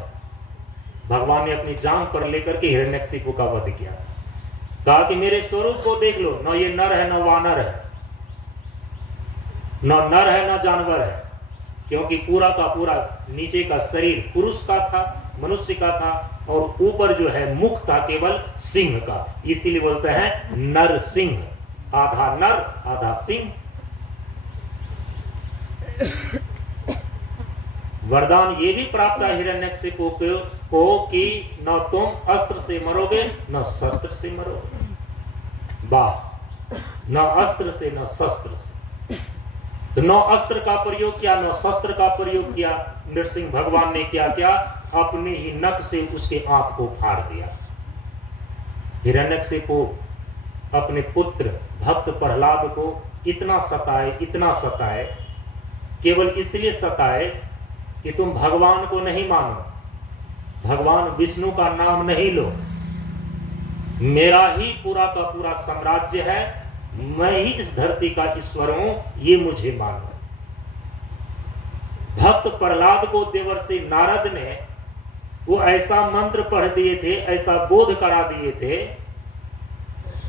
भगवान ने अपनी जांग पर लेकर के हिरण्यकशिपु का वध किया, कहा कि मेरे स्वरूप को देख लो, न ये नर है न वानर है, न नर है न जानवर है, क्योंकि पूरा का पूरा नीचे का शरीर पुरुष का था, मनुष्य का था, और ऊपर जो है मुख था केवल सिंह का। इसीलिए बोलते हैं नर सिंह, आधा नर आधा सिंह। वरदान ये भी प्राप्त है हिरण्यकशिपु को कि न तुम अस्त्र से मरोगे न शस्त्र से मरोगे। वाह, न अस्त्र से न शस्त्र से। तो न अस्त्र का प्रयोग किया न शस्त्र का प्रयोग किया। नरसिंह भगवान ने क्या किया, अपने ही नख से उसके आंत को फाड़ दिया। हिरण्यकशिपु अपने पुत्र भक्त प्रहलाद को इतना सताए, केवल इसलिए सताए कि तुम भगवान को नहीं मानो, भगवान विष्णु का नाम नहीं लो, मेरा ही पूरा का पूरा साम्राज्य है, मैं ही इस धरती का ईश्वर हूं, ये मुझे मानो। भक्त प्रहलाद को देवर्षि नारद ने वो ऐसा मंत्र पढ़ दिए थे, ऐसा बोध करा दिए थे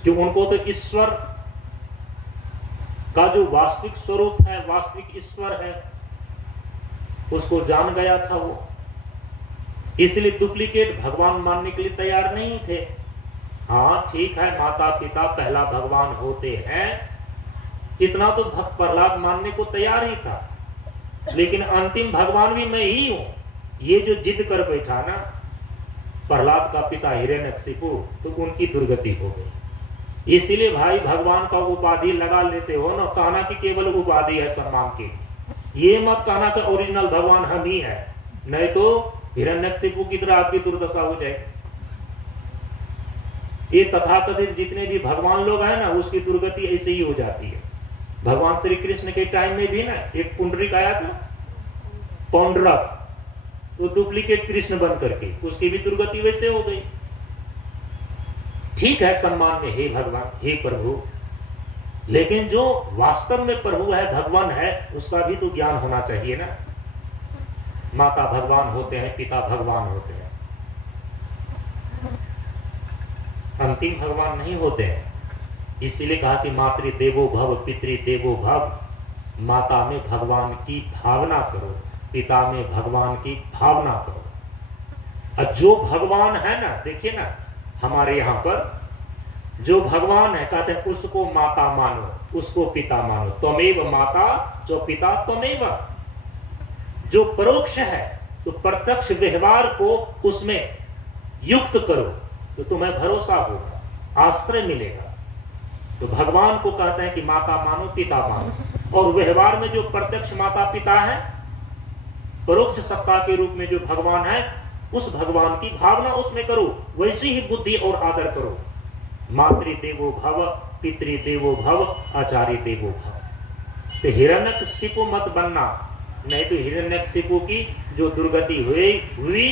कि उनको तो ईश्वर का जो वास्तविक स्वरूप है, वास्तविक ईश्वर है, उसको जान गया था वो। इसलिए डुप्लीकेट भगवान मानने के लिए तैयार नहीं थे। हाँ ठीक है, माता पिता पहला भगवान होते हैं, इतना तो भक्त प्रहलाद मानने को तैयार ही था, लेकिन अंतिम भगवान भी मैं ही हूं, ये जो जिद कर बैठा ना प्रहलाद का पिता हिरण्यकशिपु, तो उनकी दुर्गति हो गई। इसीलिए भाई भगवान का उपाधि लगा लेते हो ना, कहना कि केवल उपाधि है सम्मान की, ये मत कहना कि ओरिजिनल भगवान हम ही है, नहीं तो हिरण्यकशिपु की तरह आपकी दुर्दशा हो जाए। ये तथाकथित जितने भी भगवान लोग हैं ना, उसकी दुर्गति ऐसे ही हो जाती है। भगवान श्री कृष्ण के टाइम में भी ना एक पुंडरीक आया था, पौंड्रक, तो डुप्लीकेट कृष्ण बन करके उसकी भी दुर्गति वैसे हो गई। ठीक है सम्मान में हे भगवान हे प्रभु, लेकिन जो वास्तव में प्रभु है भगवान है उसका भी तो ज्ञान होना चाहिए ना। माता भगवान होते हैं, पिता भगवान होते हैं, अंतिम भगवान नहीं होते हैं। इसीलिए कहा कि मातृ देवो भव पितृ देवो भव। माता में भगवान की भावना करो, पिता में भगवान की भावना करो। और जो भगवान है ना, देखिए ना हमारे यहाँ पर जो भगवान है कहते हैं उसको माता मानो, उसको पिता मानो। त्वमेव माता जो पिता त्वमेव। जो परोक्ष है तो प्रत्यक्ष व्यवहार को उसमें युक्त करो तो तुम्हें भरोसा होगा, आश्रय मिलेगा। तो भगवान को कहते हैं कि माता मानो पिता मानो, और व्यवहार में जो प्रत्यक्ष माता पिता है, परोक्ष सत्ता के रूप में जो भगवान है, उस भगवान की भावना उसमें करो, वैसी ही बुद्धि और आदर करो। मातृ देवो भव पितृदेवो भव, आचार्य देवो भव। तो हिरण्यकशिपु मत बनना, नहीं तो हिरण्यकशिपु की जो दुर्गति हुई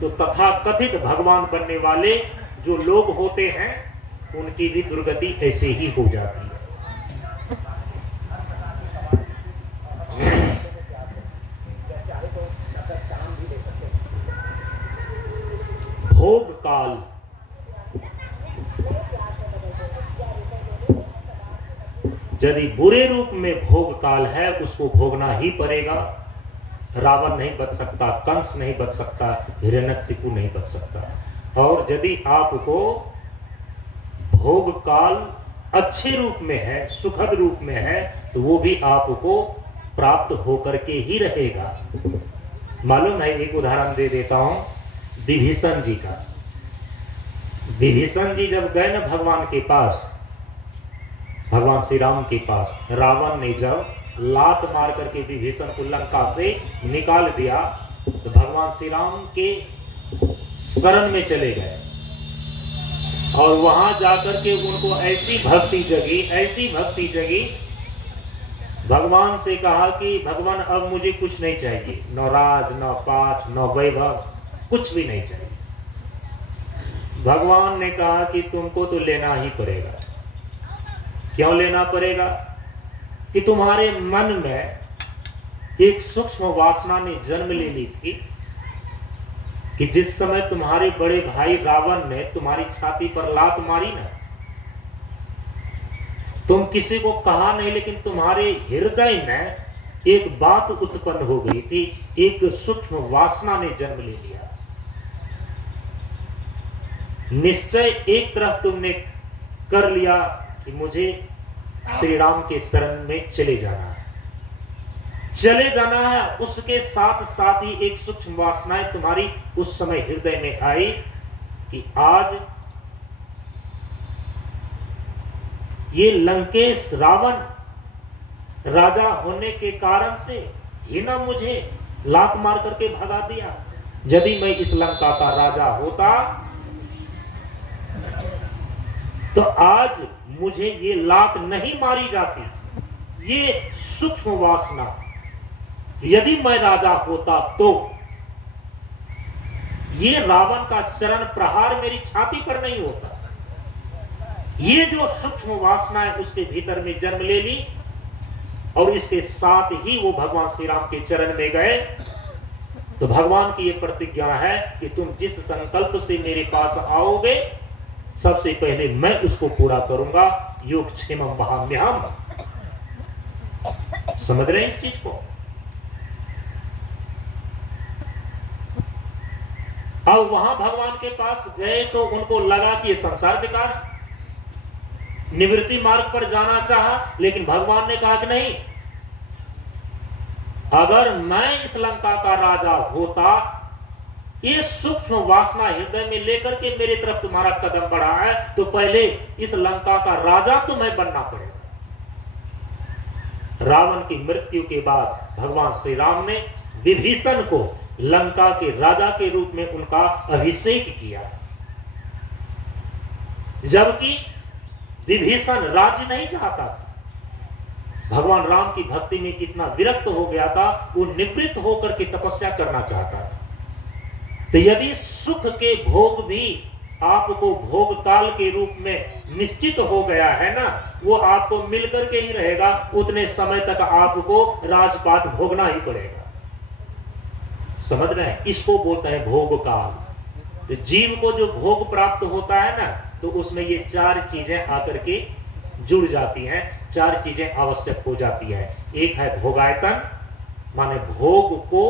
तो तथा कथित भगवान बनने वाले जो लोग होते हैं उनकी भी दुर्गति ऐसे ही हो जाती है। भोग काल, यदि बुरे रूप में भोग काल है उसको भोगना ही पड़ेगा। रावण नहीं बच सकता, कंस नहीं बच सकता, हिरण्यकशिपु नहीं बच सकता। और यदि आपको भोग काल अच्छे रूप में है, सुखद रूप में है, तो वो भी आपको प्राप्त होकर के ही रहेगा। मालूम है, एक उदाहरण दे देता हूं विभीषण जी का। विभीषण जी जब गए ना भगवान के पास, भगवान श्री राम के पास, रावण ने जब लात मार करके विभीषण को लंका से निकाल दिया तो भगवान श्री राम के शरण में चले गए और वहां जाकर के उनको ऐसी भक्ति जगी, ऐसी भक्ति जगी, भगवान से कहा कि भगवान अब मुझे कुछ नहीं चाहिए, न राज, न पाठ, न वैभव, कुछ भी नहीं चाहिए। भगवान ने कहा कि तुमको तो लेना ही पड़ेगा। क्यों लेना पड़ेगा? कि तुम्हारे मन में एक सूक्ष्म वासना ने जन्म ले ली थी कि जिस समय तुम्हारे बड़े भाई रावण ने तुम्हारी छाती पर लात मारी ना, तुम किसी को कहा नहीं, लेकिन तुम्हारे हृदय में एक बात उत्पन्न हो गई थी, एक सूक्ष्म वासना ने जन्म ले लिया। निश्चय एक तरफ तुमने कर लिया कि मुझे श्री राम के शरण में चले जाना है, चले जाना है। उसके साथ साथ ही एक सूक्ष्म वासनाएं तुम्हारी उस समय हृदय में आई कि आज ये लंकेश रावण राजा होने के कारण से ही ना मुझे लात मार करके भगा दिया। यदि मैं इस लंका का राजा होता तो आज मुझे ये लात नहीं मारी जाती। ये सूक्ष्म वासना, यदि मैं राजा होता तो ये रावण का चरण प्रहार मेरी छाती पर नहीं होता। ये जो सूक्ष्म वासना है उसके भीतर में जन्म ले ली और इसके साथ ही वो भगवान श्री राम के चरण में गए। तो भगवान की ये प्रतिज्ञा है कि तुम जिस संकल्प से मेरे पास आओगे सबसे पहले मैं उसको पूरा करूंगा। योगक्षेमम वहाम्यहम्। समझ रहे हैं इस चीज को? अब वहां भगवान के पास गए तो उनको लगा कि ये संसार बेकार है, निवृत्ति मार्ग पर जाना चाहा, लेकिन भगवान ने कहा कि नहीं, अगर मैं इस लंका का राजा होता, ये सूक्ष्म वासना हृदय में लेकर के मेरे तरफ तुम्हारा कदम बढ़ा है, तो पहले इस लंका का राजा तुम्हें बनना पड़ेगा। रावण की मृत्यु के बाद भगवान श्री राम ने विभीषण को लंका के राजा के रूप में उनका अभिषेक किया, जबकि विभीषण राज्य नहीं चाहता था। भगवान राम की भक्ति में इतना विरक्त हो गया था, वो निवृत्त होकर के तपस्या करना चाहता था। तो यदि सुख के भोग भी आपको भोग काल के रूप में निश्चित हो गया है ना, वो आपको मिलकर के ही रहेगा, उतने समय तक आपको राजपाट भोगना ही पड़ेगा। समझ रहे हैं? इसको बोलते हैं भोग काल। तो जीव को जो भोग प्राप्त होता है ना, तो उसमें ये चार चीजें आकर के जुड़ जाती हैं, चार चीजें आवश्यक हो जाती है। एक है भोगायतन, माने भोग को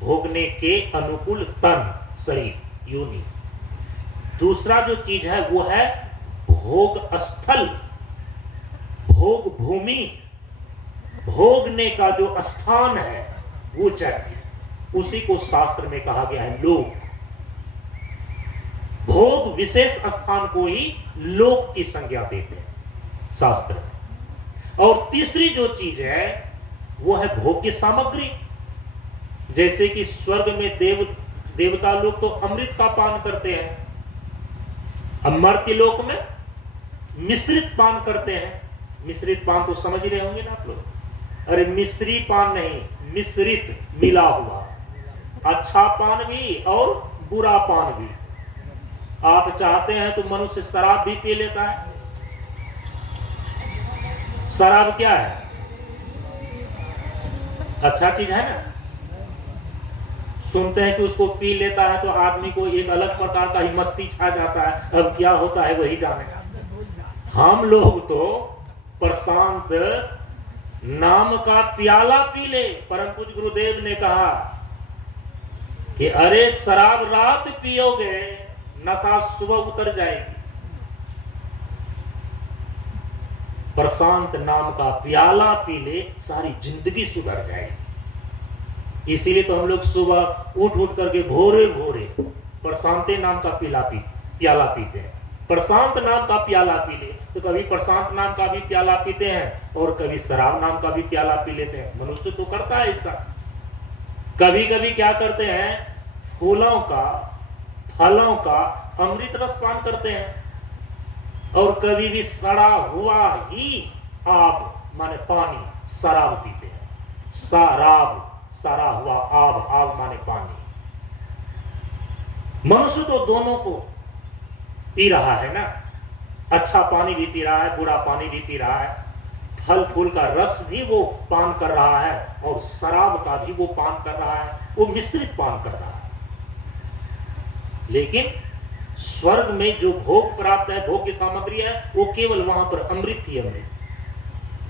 भोगने के अनुकूल तन, शरीर, योनि। दूसरा जो चीज है वो है भोग स्थल, भोग भूमि, भोगने का जो स्थान है वो चाहिए। उसी को शास्त्र में कहा गया है लोक। भोग विशेष स्थान को ही लोक की संज्ञा देते हैं शास्त्र में। और तीसरी जो चीज है वो है भोग्य सामग्री। जैसे कि स्वर्ग में देवता लोग तो अमृत का पान करते हैं, अब मर्त्य लोक में मिश्रित पान करते हैं। मिश्रित पान तो समझ ही रहे होंगे ना आप लोग। अरे मिश्री पान नहीं, मिश्रित, मिला हुआ। अच्छा पान भी और बुरा पान भी। आप चाहते हैं तो मनुष्य शराब भी पी लेता है। शराब क्या है? अच्छा चीज है ना। सुनते हैं कि उसको पी लेता है तो आदमी को एक अलग प्रकार का ही मस्ती छा जाता है। अब क्या होता है वही जाने। हम लोग तो प्रशांत नाम का प्याला पी ले। परम पूज्य गुरुदेव ने कहा कि अरे शराब रात पियोगे, नशा सुबह उतर जाएगी। प्रशांत नाम का प्याला पी ले, सारी जिंदगी सुधर जाएगी। इसीलिए तो हम लोग सुबह उठ उठ करके भोरे भोरे प्रशांत नाम का प्याला पीते हैं। प्रशांत नाम का प्याला पी ले तो कभी प्रशांत नाम का भी प्याला पीते हैं और कभी शराब नाम का भी प्याला पी लेते हैं। मनुष्य तो करता है ऐसा। कभी कभी क्या करते हैं, फूलों का, फलों का अमृत रस पान करते हैं और कभी भी सड़ा हुआ ही आब माने पानी, शराब पीते हैं। शराब, सड़ा हुआ आब, आब माने पानी। मनुष्य तो दोनों को पी रहा है ना। अच्छा पानी भी पी रहा है, बुरा पानी भी पी रहा है। फल फूल का रस भी वो पान कर रहा है और शराब का भी वो पान कर रहा है। वो मिश्रित पान कर रहा है। लेकिन स्वर्ग में जो भोग प्राप्त है, भोग की सामग्री है, वो केवल वहां पर अमृत ही अमृत,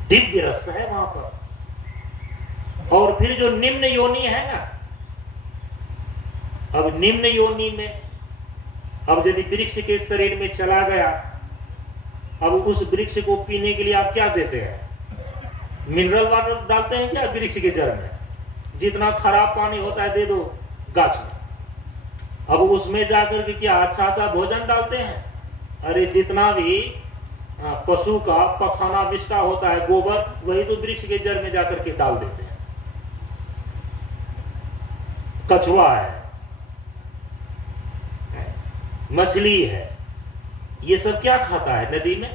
दिव्य रस है वहां पर। और फिर जो निम्न योनि है ना, अब निम्न योनि में अब यदि वृक्ष के शरीर में चला गया, अब उस वृक्ष को पीने के लिए आप क्या देते हैं? मिनरल वाटर डालते हैं क्या वृक्ष के जड़ में? जितना खराब पानी होता है दे दो गाछ में। अब उसमें जाकर के क्या अच्छा अच्छा भोजन डालते हैं? अरे जितना भी पशु का पखाना विष्टा होता है, गोबर, वही तो वृक्ष के जड़ में जाकर के डाल देते हैं। कछुआ है, मछली है, ये सब क्या खाता है नदी में?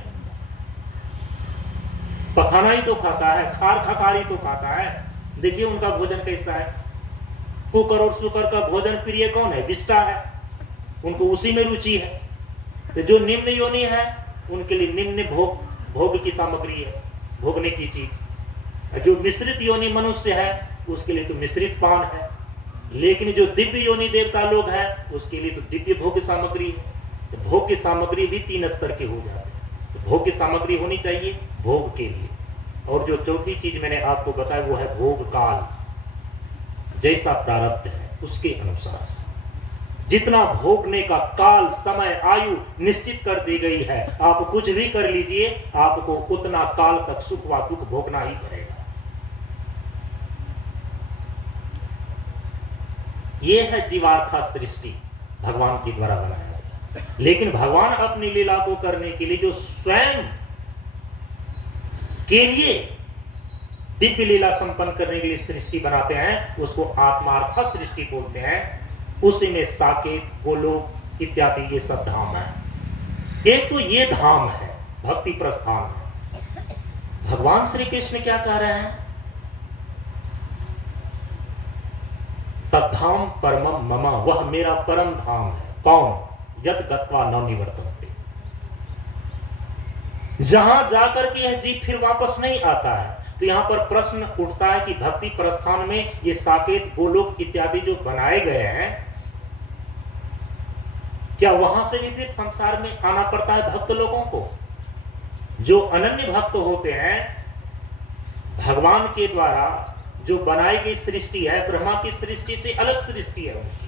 पखाना ही तो खाता है, खार खकार ही तो खाता है। देखिए उनका भोजन कैसा है। कुकर और सुकर का भोजन प्रिय कौन है? विष्टा है, उनको उसी में रुचि है। तो जो निम्न योनि है उनके लिए निम्न भोग की सामग्री है, भोगने की चीज। जो मिश्रित योनि मनुष्य है उसके लिए तो मिश्रित पान है। लेकिन जो दिव्य योनि देवता लोग हैं उसके लिए तो दिव्य भोग सामग्री है। तो भोग की सामग्री भी 3 स्तर के हो जाते हैं। तो भोग की सामग्री होनी चाहिए भोग के लिए। और जो चौथी चीज मैंने आपको बताया वो है भोग काल। जैसा प्रारब्ध है उसके अनुसार से जितना भोगने का काल, समय, आयु निश्चित कर दी गई है, आप कुछ भी कर लीजिए, आपको उतना काल तक सुख व दुख भोगना ही पड़ेगा। यह है जीवार्था सृष्टि, भगवान के द्वारा बनाया गया। लेकिन भगवान अपनी लीला को करने के लिए जो स्वयं के लिए दिव्य लीला संपन्न करने के लिए सृष्टि बनाते हैं, उसको आत्मार्था सृष्टि बोलते हैं। उसी में साकेत, गोलोक इत्यादि ये सब धाम है। एक तो ये धाम है भक्ति प्रस्थान में। भगवान श्री कृष्ण क्या कह रहे हैं? तद्धाम परमम मम, वह मेरा परम धाम है। कौन? यद गत्वा न निवर्तन्ते, जहां जाकर के यह जीव फिर वापस नहीं आता है। तो यहां पर प्रश्न उठता है कि भक्ति प्रस्थान में ये साकेत, गोलोक इत्यादि जो बनाए गए हैं, क्या वहां से भी फिर संसार में आना पड़ता है भक्त लोगों को? जो अनन्य भक्त होते हैं, भगवान के द्वारा जो बनाई गई सृष्टि है, ब्रह्मा की सृष्टि से अलग सृष्टि है उनकी।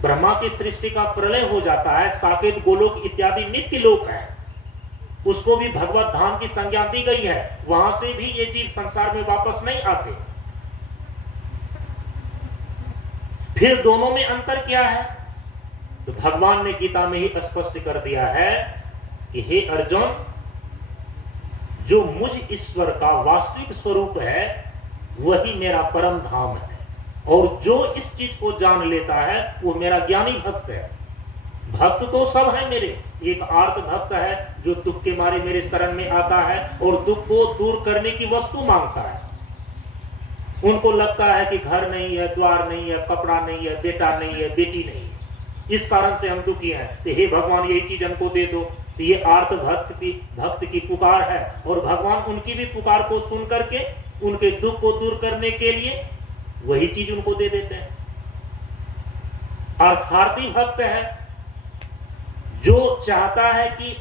ब्रह्मा की सृष्टि का प्रलय हो जाता है, साकेत, गोलोक इत्यादि नित्य लोक है, उसको भी भगवत धाम की संज्ञा दी गई है। वहां से भी ये जीव संसार में वापस नहीं आते। फिर दोनों में अंतर क्या है? तो भगवान ने गीता में ही स्पष्ट कर दिया है कि हे अर्जुन, जो मुझ ईश्वर का वास्तविक स्वरूप है वही मेरा परम धाम है। और जो इस चीज को जान लेता है वो मेरा ज्ञानी भक्त है। भक्त तो सब है मेरे। एक आर्त भक्त है जो दुख के मारे मेरे शरण में आता है और दुख को दूर करने की वस्तु मांगता है। उनको लगता है कि घर नहीं है, द्वार नहीं है, कपड़ा नहीं है, बेटा नहीं है, बेटी नहीं है, इस कारण से हम दुखी हैं। तो हे भगवान यही चीज हमको दे दो। तो ये आर्त भक्त की पुकार है और भगवान उनकी भी पुकार को सुन करके उनके दुख को दूर करने के लिए वही चीज उनको दे देते हैं। अर्थार्थी भक्त है जो चाहता है कि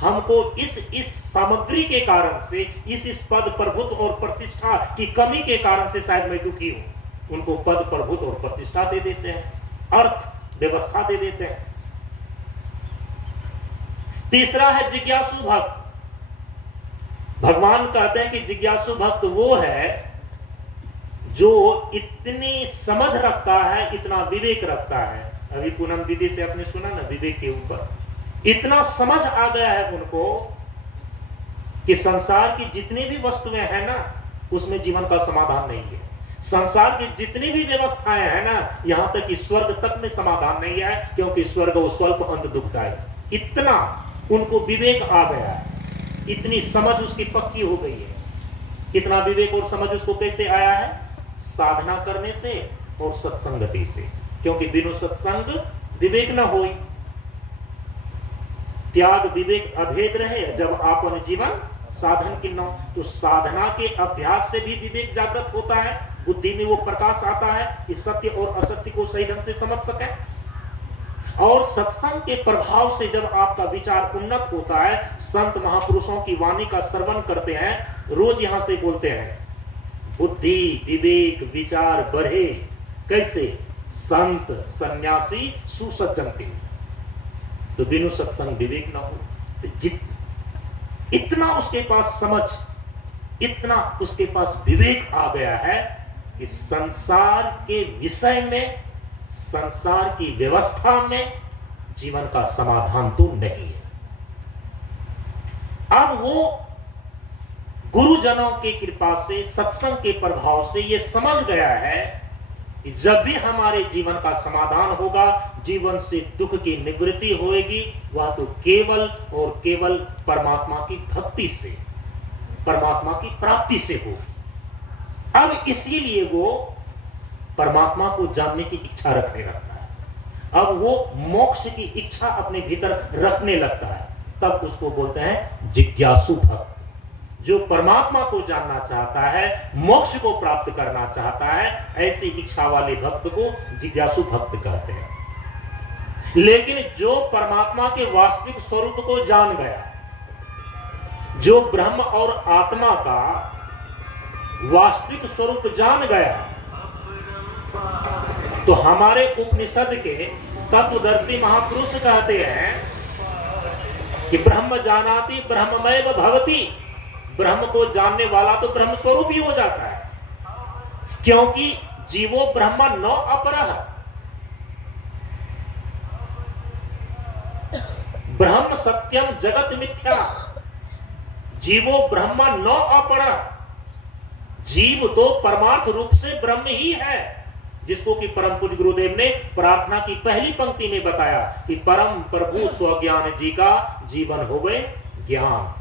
हमको इस सामग्री के कारण से, इस पद प्रभुत्व और प्रतिष्ठा की कमी के कारण से शायद मैं दुखी हूं, उनको पद प्रभुत्व और प्रतिष्ठा दे देते हैं, अर्थ व्यवस्था दे देते हैं। तीसरा है जिज्ञासु भक्त। भगवान कहते हैं कि जिज्ञासु भक्त वो है जो इतनी समझ रखता है, इतना विवेक रखता है। अभी पूनम दीदी से आपने सुना ना विवेक के ऊपर, इतना समझ आ गया है उनको कि संसार की जितनी भी वस्तुएं हैं ना उसमें जीवन का समाधान नहीं है। संसार की जितनी भी व्यवस्थाएं हैं ना, यहां तक कि स्वर्ग तक में समाधान नहीं है, क्योंकि स्वर्ग वो स्वल्प अंत दुखदायी। इतना उनको विवेक आ गया है, इतनी समझ उसकी पक्की हो गई है। कितना विवेक और समझ उसको कैसे आया है? साधना करने से और सत्संगति से, क्योंकि बिनु सत्संग विवेक न होई। त्याग विवेक अभेद रहे जब आपन जीवन साधन की न। तो साधना के अभ्यास से भी विवेक जागृत होता है, बुद्धि में वो प्रकाश आता है कि सत्य और असत्य को सही ढंग से समझ सके। और सत्संग के प्रभाव से जब आपका विचार उन्नत होता है, संत महापुरुषों की वाणी का श्रवण करते हैं, रोज यहां से बोलते हैं बुद्धि विवेक विचार बढ़े। कैसे? संत सन्यासी सुसज्जनते। तो बिनु सत्संग विवेक ना हो तो इतना उसके पास समझ, इतना उसके पास विवेक आ गया है कि संसार के विषय में, संसार की व्यवस्था में जीवन का समाधान तो नहीं है। अब वो गुरुजनों की कृपा से, सत्संग के प्रभाव से ये समझ गया है कि जब भी हमारे जीवन का समाधान होगा, जीवन से दुख की निवृत्ति होगी, वह तो केवल और केवल परमात्मा की भक्ति से, परमात्मा की प्राप्ति से होगी। अब इसीलिए वो परमात्मा को जानने की इच्छा रखने लगता है। अब वो मोक्ष की इच्छा अपने भीतर रखने लगता है। तब उसको बोलते हैं जिज्ञासु भक्त। जो परमात्मा को जानना चाहता है, मोक्ष को प्राप्त करना चाहता है, ऐसी इच्छा वाले भक्त को जिज्ञासु भक्त कहते हैं। लेकिन जो परमात्मा के वास्तविक स्वरूप को जान गया, जो ब्रह्म और आत्मा का वास्तविक स्वरूप जान गया, तो हमारे उपनिषद के तत्वदर्शी महापुरुष कहते हैं कि ब्रह्म जानाति ब्रह्ममैव भवति। ब्रह्म को जानने वाला तो ब्रह्म स्वरूप ही हो जाता है, क्योंकि जीवो ब्रह्म न अपरः। ब्रह्म सत्यम जगत मिथ्या, जीवो ब्रह्म न अपरः। जीव तो परमार्थ रूप से ब्रह्म ही है, जिसको कि परम पूज्य गुरुदेव ने प्रार्थना की पहली पंक्ति में बताया कि परम प्रभु स्वज्ञान जी का जीवन होवे ज्ञान।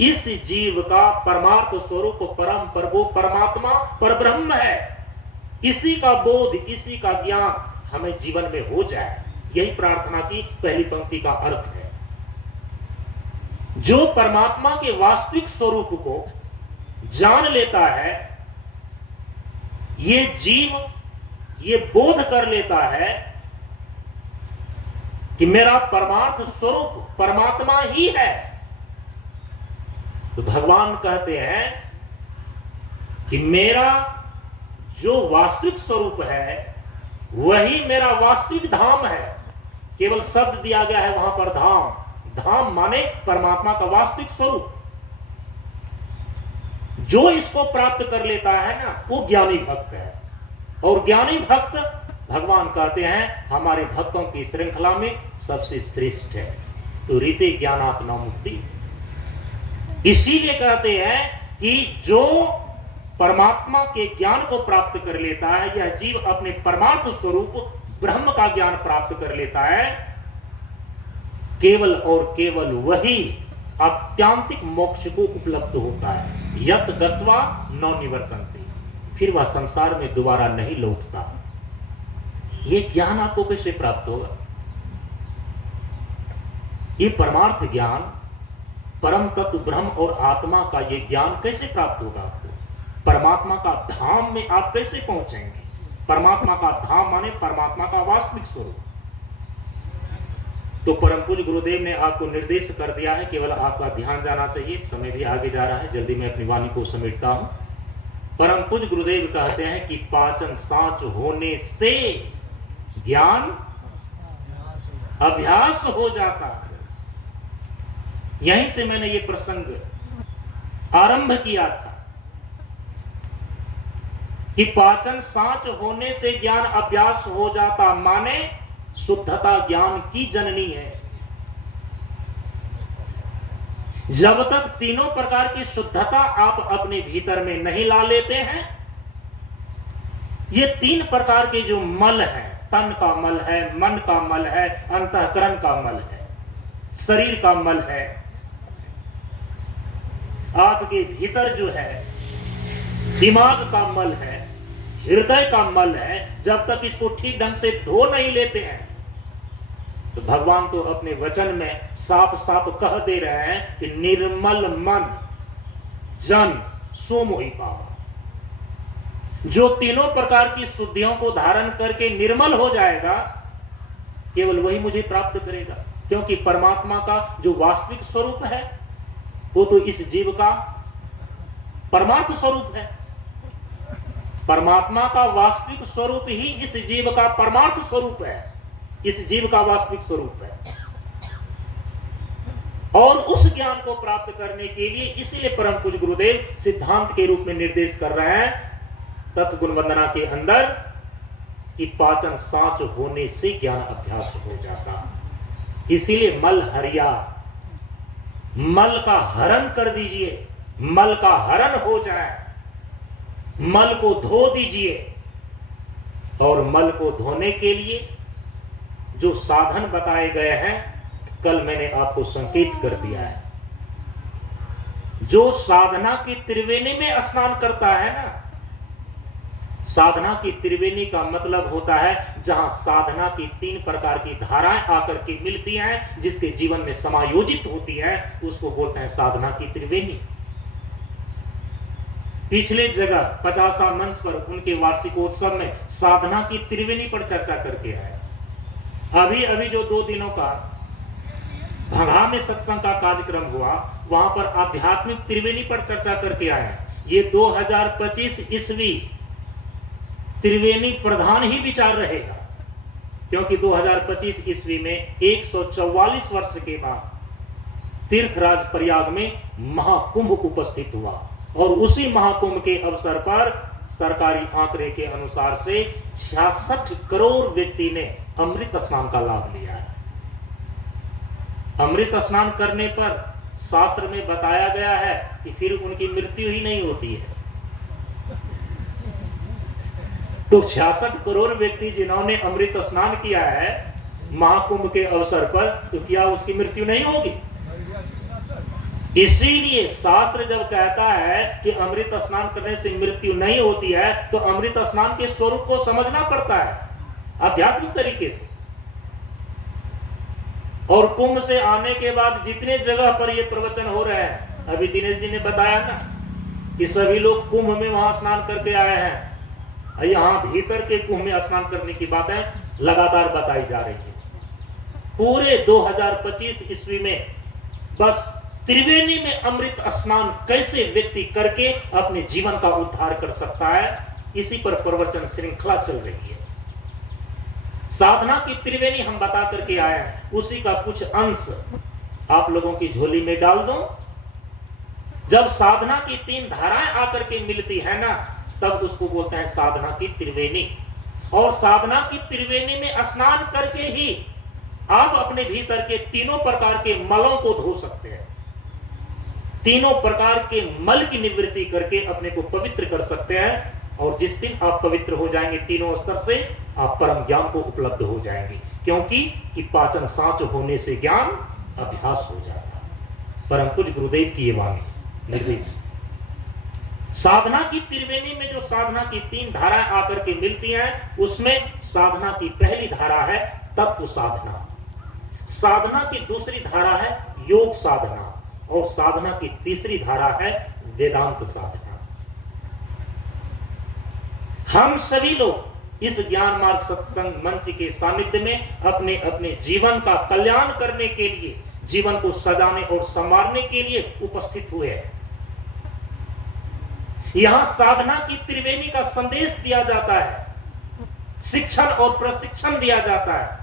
इस जीव का परमार्थ स्वरूप परम प्रभु परमात्मा परब्रह्म है। इसी का बोध, इसी का ज्ञान हमें जीवन में हो जाए, यही प्रार्थना की पहली पंक्ति का अर्थ है। जो परमात्मा के वास्तविक स्वरूप को जान लेता है, ये जीव ये बोध कर लेता है कि मेरा परमार्थ स्वरूप परमात्मा ही है, तो भगवान कहते हैं कि मेरा जो वास्तविक स्वरूप है वही मेरा वास्तविक धाम है। केवल शब्द दिया गया है वहां पर धाम। धाम माने परमात्मा का वास्तविक स्वरूप। जो इसको प्राप्त कर लेता है ना, वो ज्ञानी भक्त है। और ज्ञानी भक्त भगवान कहते हैं हमारे भक्तों की श्रृंखला में सबसे श्रेष्ठ है। तो रीते ज्ञानात्मा मुक्ति। इसीलिए कहते हैं कि जो परमात्मा के ज्ञान को प्राप्त कर लेता है, यह जीव अपने परमार्थ स्वरूप ब्रह्म का ज्ञान प्राप्त कर लेता है, केवल और केवल वही आत्यांतिक मोक्ष को उपलब्ध होता है। यत गत्वा न निवर्तन्ते, फिर वह संसार में दोबारा नहीं लौटता। यह ज्ञान आपको कैसे प्राप्त होगा? ये परमार्थ ज्ञान, परम तत्व ब्रह्म और आत्मा का ये ज्ञान कैसे प्राप्त होगा आपको? परमात्मा का धाम में आप कैसे पहुंचेंगे? परमात्मा का धाम माने परमात्मा का वास्तविक स्वरूप। तो परम पूज्य गुरुदेव ने आपको निर्देश कर दिया है, केवल आपका ध्यान जाना चाहिए। समय भी आगे जा रहा है, जल्दी मैं अपनी वाणी को समेटता हूं। परम पूज्य गुरुदेव कहते हैं कि पाचन सांच होने से ज्ञान अभ्यास हो जाता है। यहीं से मैंने ये प्रसंग आरंभ किया था कि पाचन सांच होने से ज्ञान अभ्यास हो जाता, माने शुद्धता ज्ञान की जननी है। जब तक तीनों प्रकार की शुद्धता आप अपने भीतर में नहीं ला लेते हैं, ये तीन प्रकार के जो मल है, तन का मल है, मन का मल है, अंतःकरण का मल है, शरीर का मल है, आपके भीतर जो है दिमाग का मल है, हृदय का मल है, जब तक इसको ठीक ढंग से धो नहीं लेते हैं, तो भगवान तो अपने वचन में साफ साफ कह दे रहे हैं कि निर्मल मन जन सो मोहि पावा। जो तीनों प्रकार की शुद्धियों को धारण करके निर्मल हो जाएगा, केवल वही मुझे प्राप्त करेगा। क्योंकि परमात्मा का जो वास्तविक स्वरूप है वो तो इस जीव का परमार्थ स्वरूप है। परमात्मा का वास्तविक स्वरूप ही इस जीव का परमार्थ स्वरूप है, इस जीव का वास्तविक स्वरूप है। और उस ज्ञान को प्राप्त करने के लिए इसीलिए परम पूज्य गुरुदेव सिद्धांत के रूप में निर्देश कर रहे हैं तत्व गुण वंदना के अंदर कि पाचन सांच होने से ज्ञान अभ्यास हो जाता। इसीलिए मल हरिया, मल का हरण कर दीजिए, मल का हरण हो जाए, मल को धो दीजिए। और मल को धोने के लिए जो साधन बताए गए हैं, कल मैंने आपको संकेत कर दिया है। जो साधना की त्रिवेणी में स्नान करता है ना, साधना की त्रिवेणी का मतलब होता है जहां साधना की तीन प्रकार की धाराएं आकर के मिलती हैं, जिसके जीवन में समायोजित होती हैं, उसको बोलते हैं साधना की त्रिवेणी। पिछले जगह 50वां मंच पर उनके वार्षिकोत्सव में साधना की त्रिवेणी पर चर्चा करके आए। अभी अभी जो 2 दिनों का भंगा में सत्संग का कार्यक्रम हुआ, वहां पर आध्यात्मिक त्रिवेणी पर चर्चा करके आए। ये 2025 ईस्वी त्रिवेणी प्रधान ही विचार रहेगा, क्योंकि 2025 ईस्वी में 144 वर्ष के बाद तीर्थराज प्रयाग में महाकुंभ उपस्थित हुआ। और उसी महाकुंभ के अवसर पर सरकारी आंकड़े के अनुसार से 66 करोड़ व्यक्ति ने अमृत स्नान का लाभ लिया है। अमृत स्नान करने पर शास्त्र में बताया गया है कि फिर उनकी मृत्यु ही नहीं होती है। तो 66 करोड़ व्यक्ति जिन्होंने अमृत स्नान किया है महाकुंभ के अवसर पर, तो क्या उसकी मृत्यु नहीं होगी? इसीलिए शास्त्र जब कहता है कि अमृत स्नान करने से मृत्यु नहीं होती है, तो अमृत स्नान के स्वरूप को समझना पड़ता है आध्यात्मिक तरीके से। और कुंभ से आने के बाद जितने जगह पर ये प्रवचन हो रहे हैं, अभी दिनेश जी ने बताया ना कि सभी लोग कुंभ में वहां स्नान करके आए हैं, यहां भीतर के कुंभ में स्नान करने की बातें लगातार बताई जा रही है। पूरे 2025 ईस्वी में बस त्रिवेणी में अमृत स्नान कैसे व्यक्ति करके अपने जीवन का उद्धार कर सकता है, इसी पर प्रवचन श्रृंखला चल रही है। साधना की त्रिवेणी हम बता करके आए हैं, उसी का कुछ अंश आप लोगों की झोली में डाल दूं। जब साधना की 3 धाराएं आकर के मिलती है ना, तब उसको बोलते हैं साधना की त्रिवेणी। और साधना की त्रिवेणी में स्नान करके ही आप अपने भीतर के तीनों प्रकार के मलों को धो सकते हैं। तीनों प्रकार के मल की निवृत्ति करके अपने को पवित्र कर सकते हैं। और जिस दिन आप पवित्र हो जाएंगे तीनों स्तर से, आप परम ज्ञान को उपलब्ध हो जाएंगे। क्योंकि कि पाचन सांच होने से ज्ञान अभ्यास हो जाता। परम पूज्य गुरुदेव की ये वाणी निर्देश। साधना की त्रिवेणी में जो साधना की 3 धाराएं आकर के मिलती हैं, उसमें साधना की पहली धारा है तत्व साधना, साधना की दूसरी धारा है योग साधना, और साधना की तीसरी धारा है वेदांत साधना। हम सभी लोग इस ज्ञान मार्ग सत्संग मंच के सानिध्य में अपने अपने जीवन का कल्याण करने के लिए, जीवन को सजाने और संवारने के लिए उपस्थित हुए हैं। यहां साधना की त्रिवेणी का संदेश दिया जाता है, शिक्षण और प्रशिक्षण दिया जाता है।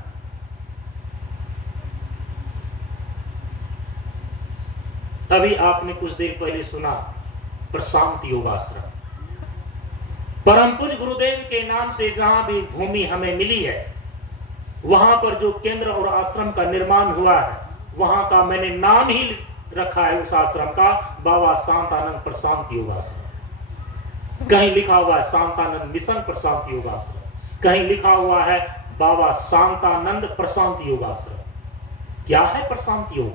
अभी आपने कुछ देर पहले सुना प्रशांत योगाश्रम। परम पूज्य गुरुदेव के नाम से जहां भी भूमि हमें मिली है, वहां पर जो केंद्र और आश्रम का निर्माण हुआ है, वहां का मैंने नाम ही रखा है उस आश्रम का, बाबा शांतानंद प्रशांत योगाश्रम। कहीं लिखा हुआ है शांतानंद मिशन प्रशांत योगाश्रम, कहीं लिखा हुआ है बाबा शांतानंद प्रशांत योगाश्रम। क्या है प्रशांत योग?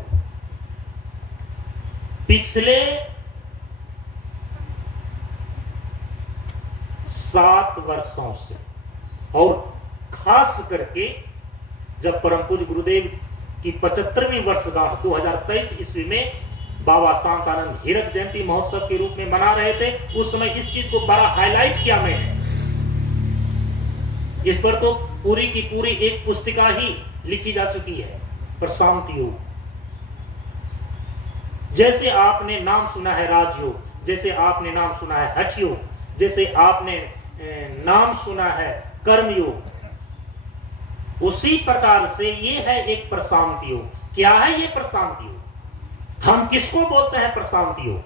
पिछले 7 वर्षों से, और खास करके जब परम पूज्य गुरुदेव की 75वीं वर्षगांठ 2023 ईस्वी में बाबा शांतानंद हीरक जयंती महोत्सव के रूप में मना रहे थे, उस समय इस चीज को बड़ा हाईलाइट किया मैंने। इस पर तो पूरी की पूरी एक पुस्तिका ही लिखी जा चुकी है, प्रशांत योग। जैसे आपने नाम सुना है राजयोग, जैसे आपने नाम सुना है हठ योग, जैसे आपने नाम सुना है कर्मयोग, उसी प्रकार से ये है एक प्रशांत योग। क्या है ये प्रशांत योग? हम किसको बोलते हैं प्रशांत योग?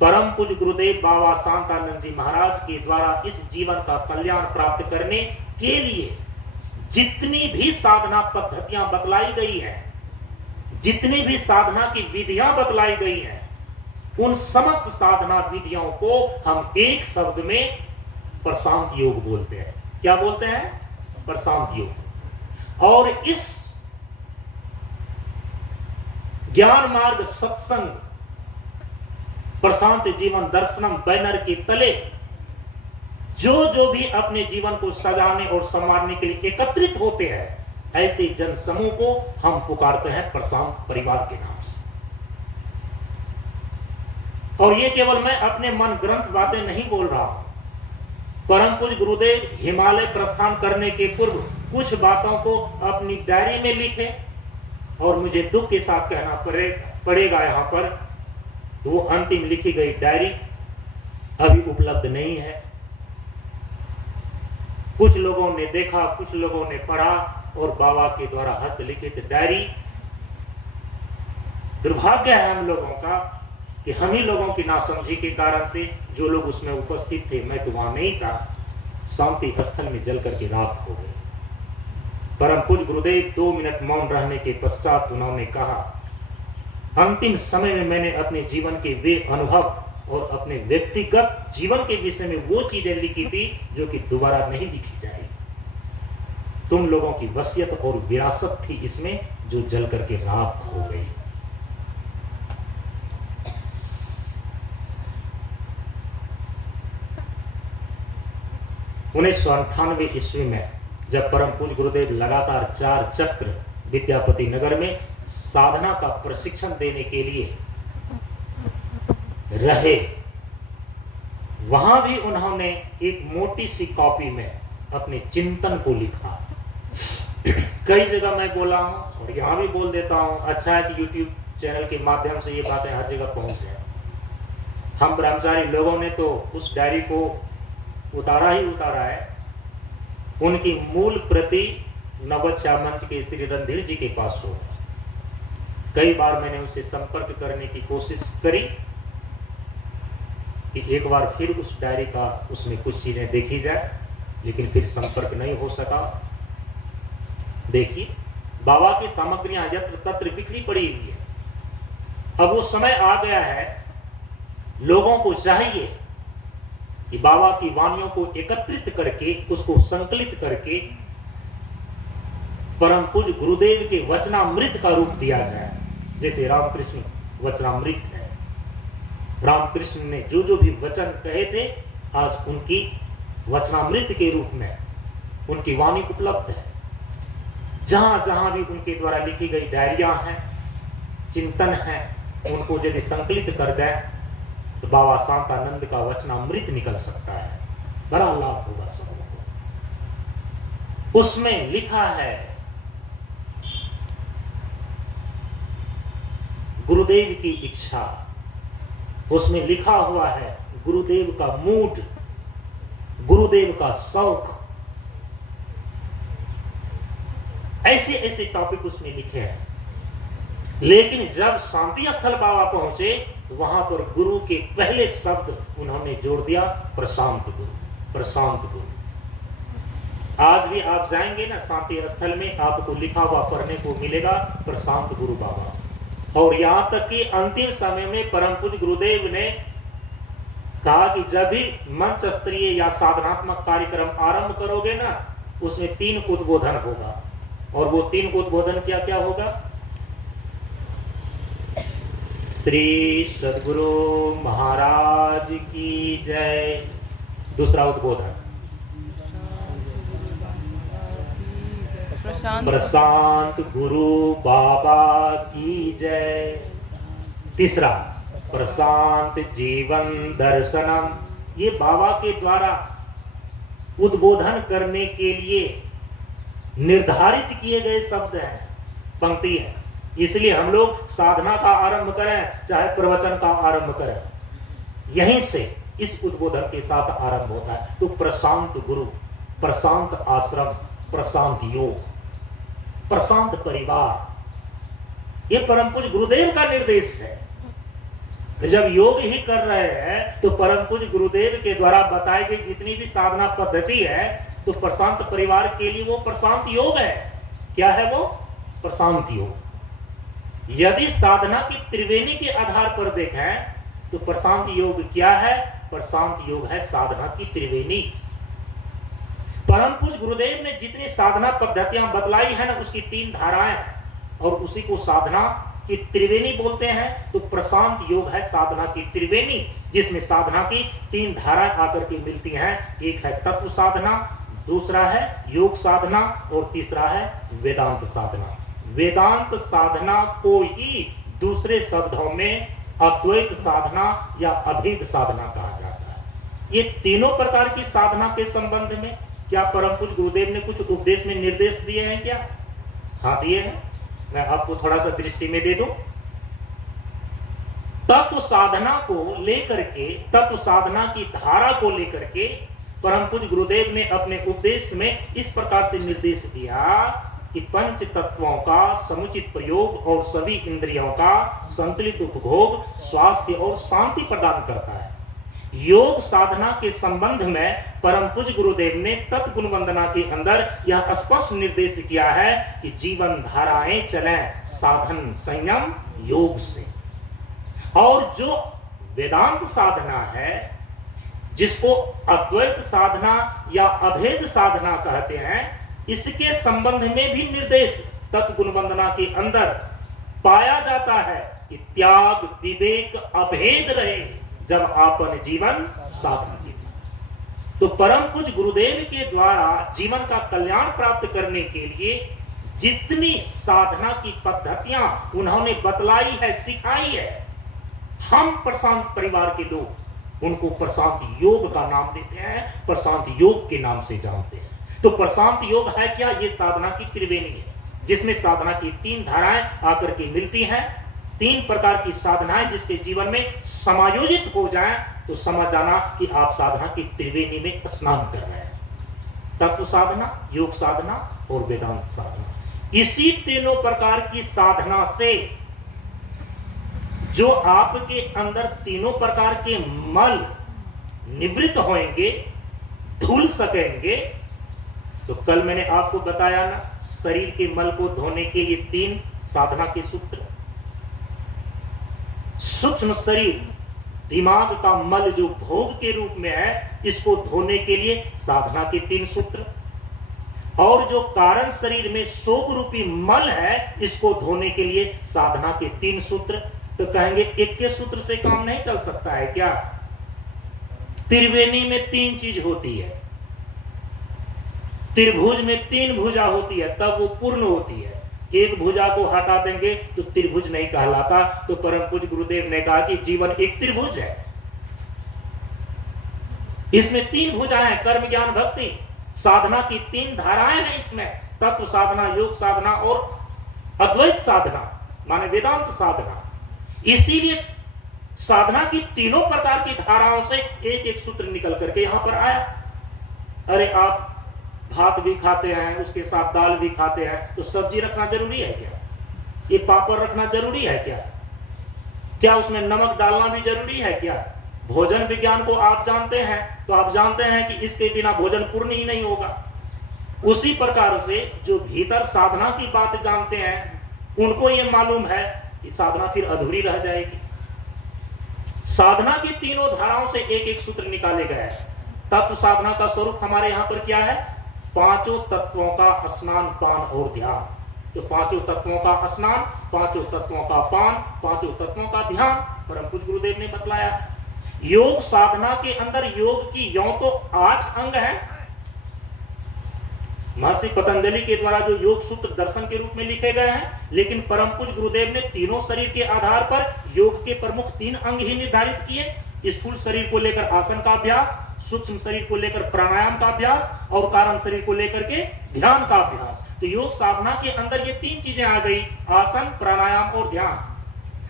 परम पूज्य गुरुदेव बाबा शांतानंद जी महाराज के द्वारा इस जीवन का कल्याण प्राप्त करने के लिए जितनी भी साधना पद्धतियां बतलाई गई है, जितनी भी साधना की विधियां बतलाई गई हैं, उन समस्त साधना विधियों को हम एक शब्द में प्रशांत योग बोलते हैं। क्या बोलते हैं? प्रशांत योग। और इस ज्ञान मार्ग सत्संग प्रशांत जीवन दर्शनम बैनर के तले जो भी अपने जीवन को सजाने और संवारने के लिए एकत्रित होते हैं, ऐसे जन समूह को हम पुकारते हैं प्रशांत परिवार के नाम से। और ये केवल मैं अपने मन ग्रंथ बातें नहीं बोल रहा हूं। परम पूज्य गुरुदेव हिमालय प्रस्थान करने के पूर्व कुछ बातों को अपनी डायरी में लिखे, और मुझे दुख के साथ कहना पड़ेगा यहां पर, वो अंतिम लिखी गई डायरी अभी उपलब्ध नहीं है। कुछ लोगों ने देखा, कुछ लोगों ने पढ़ा, और बाबा के द्वारा हस्तलिखित डायरी, दुर्भाग्य है हम लोगों का कि हम ही लोगों की नासमझी के कारण से जो लोग उसमें उपस्थित थे, मैं तो वहां नहीं था, शांति स्थल में जल करके राख हो गए। परम पूज्य गुरुदेव 2 मिनट मौन रहने के पश्चात उन्होंने कहा, अंतिम समय में मैंने अपने जीवन के वे अनुभव और अपने व्यक्तिगत जीवन के विषय में वो चीजें लिखी थी जो कि दोबारा नहीं लिखी जाएगी। तुम लोगों की वसीयत और विरासत थी इसमें, जो जल करके राख हो गई। उन्नीस 1998 ईस्वी में जब परम पूज्य गुरुदेव लगातार 4 चक्र विद्यापति नगर में साधना का प्रशिक्षण देने के लिए रहे, वहां भी उन्होंने एक मोटी सी कॉपी में अपने चिंतन को लिखा। कई जगह मैं बोला हूं और यहां भी बोल देता हूं, अच्छा है कि YouTube चैनल के माध्यम से ये बातें हर जगह पहुंच जाए। हम ब्रह्मचारी लोगों ने तो उस डायरी को उतारा ही उतारा है। उनकी मूल प्रति नवोत्साह मंच के श्री रणधीर जी के पास हो। कई बार मैंने उनसे संपर्क करने की कोशिश करी कि एक बार फिर उस डायरी का उसमें कुछ चीजें देखी जाए, लेकिन फिर संपर्क नहीं हो सका। देखिए, बाबा की सामग्रियां यत्र तत्र बिखरी पड़ी हुई है। अब वो समय आ गया है, लोगों को चाहिए कि बाबा की वाणियों को एकत्रित करके, उसको संकलित करके परम पूज्य गुरुदेव के वचनामृत का रूप दिया जाए। जैसे रामकृष्ण वचनामृत है, रामकृष्ण ने जो जो भी वचन कहे थे आज उनकी वचनामृत के रूप में उनकी वाणी उपलब्ध है। जहां जहां भी उनके द्वारा लिखी गई डायरिया हैं, चिंतन है, उनको यदि संकलित कर दे तो बाबा शांतानंद का वचनामृत निकल सकता है, बड़ा लाभ होगा सबको। उसमें लिखा है गुरुदेव की इच्छा, उसमें लिखा हुआ है गुरुदेव का मूड, गुरुदेव का शौक, ऐसे ऐसे टॉपिक उसमें लिखे हैं। लेकिन जब शांति स्थल बाबा पहुंचे तो वहां पर गुरु के पहले शब्द उन्होंने जोड़ दिया प्रशांत गुरु, प्रशांत गुरु। आज भी आप जाएंगे ना शांति स्थल में, आपको लिखा हुआ पढ़ने को मिलेगा प्रशांत गुरु बाबा। और यहां तक कि अंतिम समय में परम पूज्य गुरुदेव ने कहा कि जब भी मंच स्तरीय या साधनात्मक कार्यक्रम आरंभ करोगे ना, उसमें 3 उद्बोधन होगा। और वो 3 उद्बोधन क्या क्या होगा? श्री सद्गुरु महाराज की जय। दूसरा उद्बोधन प्रशांत गुरु बाबा की जय। तीसरा प्रशांत जीवन दर्शनम। ये बाबा के द्वारा उद्बोधन करने के लिए निर्धारित किए गए शब्द हैं, पंक्ति है। इसलिए हम लोग साधना का आरंभ करें चाहे प्रवचन का आरंभ करें, यहीं से इस उद्बोधन के साथ आरंभ होता है। तो प्रशांत गुरु, प्रशांत आश्रम, प्रशांत योग, प्रशांत परिवार, ये परम पूज्य गुरुदेव का निर्देश है। जब योग ही कर रहे हैं तो परम पूज्य गुरुदेव के द्वारा बताई गई जितनी भी साधना पद्धति है तो प्रशांत परिवार के लिए वो प्रशांत योग है। क्या है वो? प्रशांत योग। यदि साधना की त्रिवेणी के आधार पर देखें तो प्रशांत योग क्या है? प्रशांत योग है साधना की त्रिवेणी। परम पूज्य गुरुदेव ने जितनी साधना पद्धतियां बतलाई है ना, उसकी 3 धाराएं, और उसी को साधना की त्रिवेणी बोलते हैं। तो प्रशांत योग है साधना की त्रिवेणी, जिसमें साधना की 3 धाराएं आकर के मिलती हैं। एक है तत्व साधना, दूसरा है योग साधना, और तीसरा है वेदांत साधना। वेदांत साधना को ही दूसरे शब्दों में अद्वैत साधना या अभेद साधना कहा जाता है। ये तीनों प्रकार की साधना के संबंध में क्या परम पूज्य गुरुदेव ने कुछ उपदेश में निर्देश दिए हैं क्या? हाँ, दिए हैं। मैं आपको थोड़ा सा दृष्टि में दे दूं। तत्व साधना को लेकर के, तत्व साधना की धारा को लेकर के परम पूज्य गुरुदेव ने अपने उपदेश में इस प्रकार से निर्देश दिया कि पंच तत्वों का समुचित प्रयोग और सभी इंद्रियों का संतुलित उपभोग स्वास्थ्य और शांति प्रदान करता है। योग साधना के संबंध में परम पूज्य गुरुदेव ने तत्गुण वंदना के अंदर यह स्पष्ट निर्देश किया है कि जीवन धाराएं चलें साधन संयम योग से। और जो वेदांत साधना है, जिसको अद्वैत साधना या अभेद साधना कहते हैं, इसके संबंध में भी निर्देश तत्गुण वंदना के अंदर पाया जाता है कि त्याग विवेक अभेद रहे जब आपन जीवन साधना की। तो परम पूज्य गुरुदेव के द्वारा जीवन का कल्याण प्राप्त करने के लिए जितनी साधना की पद्धतियां उन्होंने बतलाई है, सिखाई है, हम प्रशांत परिवार के लोग उनको प्रशांत योग का नाम देते हैं, प्रशांत योग के नाम से जानते हैं। तो प्रशांत योग है क्या? ये साधना की त्रिवेणी है, जिसमें साधना की 3 धाराएं आकर के मिलती हैं। 3 प्रकार की साधनाएं जिसके जीवन में समायोजित हो जाएं तो समझ जाना कि आप साधना की त्रिवेणी में स्नान कर रहे हैं। तत्व साधना, योग साधना और वेदांत साधना। इसी तीनों प्रकार की साधना से जो आपके अंदर तीनों प्रकार के मल निवृत्त होंगे, धुल सकेंगे। तो कल मैंने आपको बताया ना, शरीर के मल को धोने के लिए 3 साधना के सूत्र। सूक्ष्म शरीर, दिमाग का मल जो भोग के रूप में है, इसको धोने के लिए साधना के 3 सूत्र। और जो कारण शरीर में शोक रूपी मल है, इसको धोने के लिए साधना के 3 सूत्र। तो कहेंगे एक के सूत्र से काम नहीं चल सकता है क्या? त्रिवेणी में 3 चीज होती है, त्रिभुज में 3 भुजा होती है, तब वो पूर्ण होती है। एक भुजा को हटा देंगे तो त्रिभुज नहीं कहलाता। तो परम पूज्य गुरुदेव ने कहा कि जीवन एक त्रिभुज है, इसमें 3 भुजाएं हैं, कर्म ज्ञान भक्ति। साधना की 3 धाराएं हैं इसमें, तत्व साधना, योग साधना और अद्वैत साधना माने वेदांत साधना। इसीलिए साधना की तीनों प्रकार की धाराओं से एक एक सूत्र निकल करके यहां पर आया। अरे आप भात भी खाते हैं, उसके साथ दाल भी खाते हैं, तो सब्जी रखना जरूरी है क्या? ये पापड़ रखना जरूरी है क्या? क्या उसमें नमक डालना भी जरूरी है क्या? भोजन विज्ञान को आप जानते हैं, तो आप जानते हैं कि इसके बिना भोजन पूर्ण ही नहीं होगा। उसी प्रकार से जो भीतर साधना की बात जानते हैं, उनको यह मालूम है कि साधना फिर अधूरी रह जाएगी। साधना की तीनों धाराओं से एक एक सूत्र निकाले गए हैं। तत्व साधना का स्वरूप हमारे यहां पर क्या है? 5 तत्वों का स्नान, पान और ध्यान। तो 5 तत्वों का स्नान, 5 तत्वों का पान, 5 तत्वों का ध्यान परम पूज्य गुरुदेव ने बतलाया। योग साधना के अंदर योग की यों तो 8 अंग हैं। महर्षि पतंजलि के द्वारा जो योग सूत्र दर्शन के रूप में लिखे गए हैं, लेकिन परम पूज्य गुरुदेव ने तीनों शरीर के आधार पर योग के प्रमुख 3 अंग ही निर्धारित किए। स्थूल शरीर को लेकर आसन का अभ्यास, सूक्ष्म शरीर को लेकर प्राणायाम का अभ्यास और कारण शरीर को लेकर के ध्यान का अभ्यास। तो योग साधना के अंदर ये 3 चीजें आ गई, आसन, प्राणायाम और ध्यान।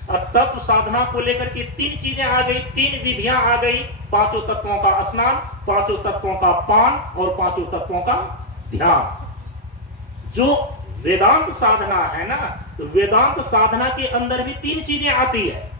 तत्व साधना को लेकर के 3 चीजें आ गई, 3 विधियां आ गई। 5 तत्वों का स्नान, 5 तत्वों का पान और 5 तत्वों का ध्यान। जो वेदांत साधना है ना, तो वेदांत साधना के अंदर भी 3 चीजें आती है,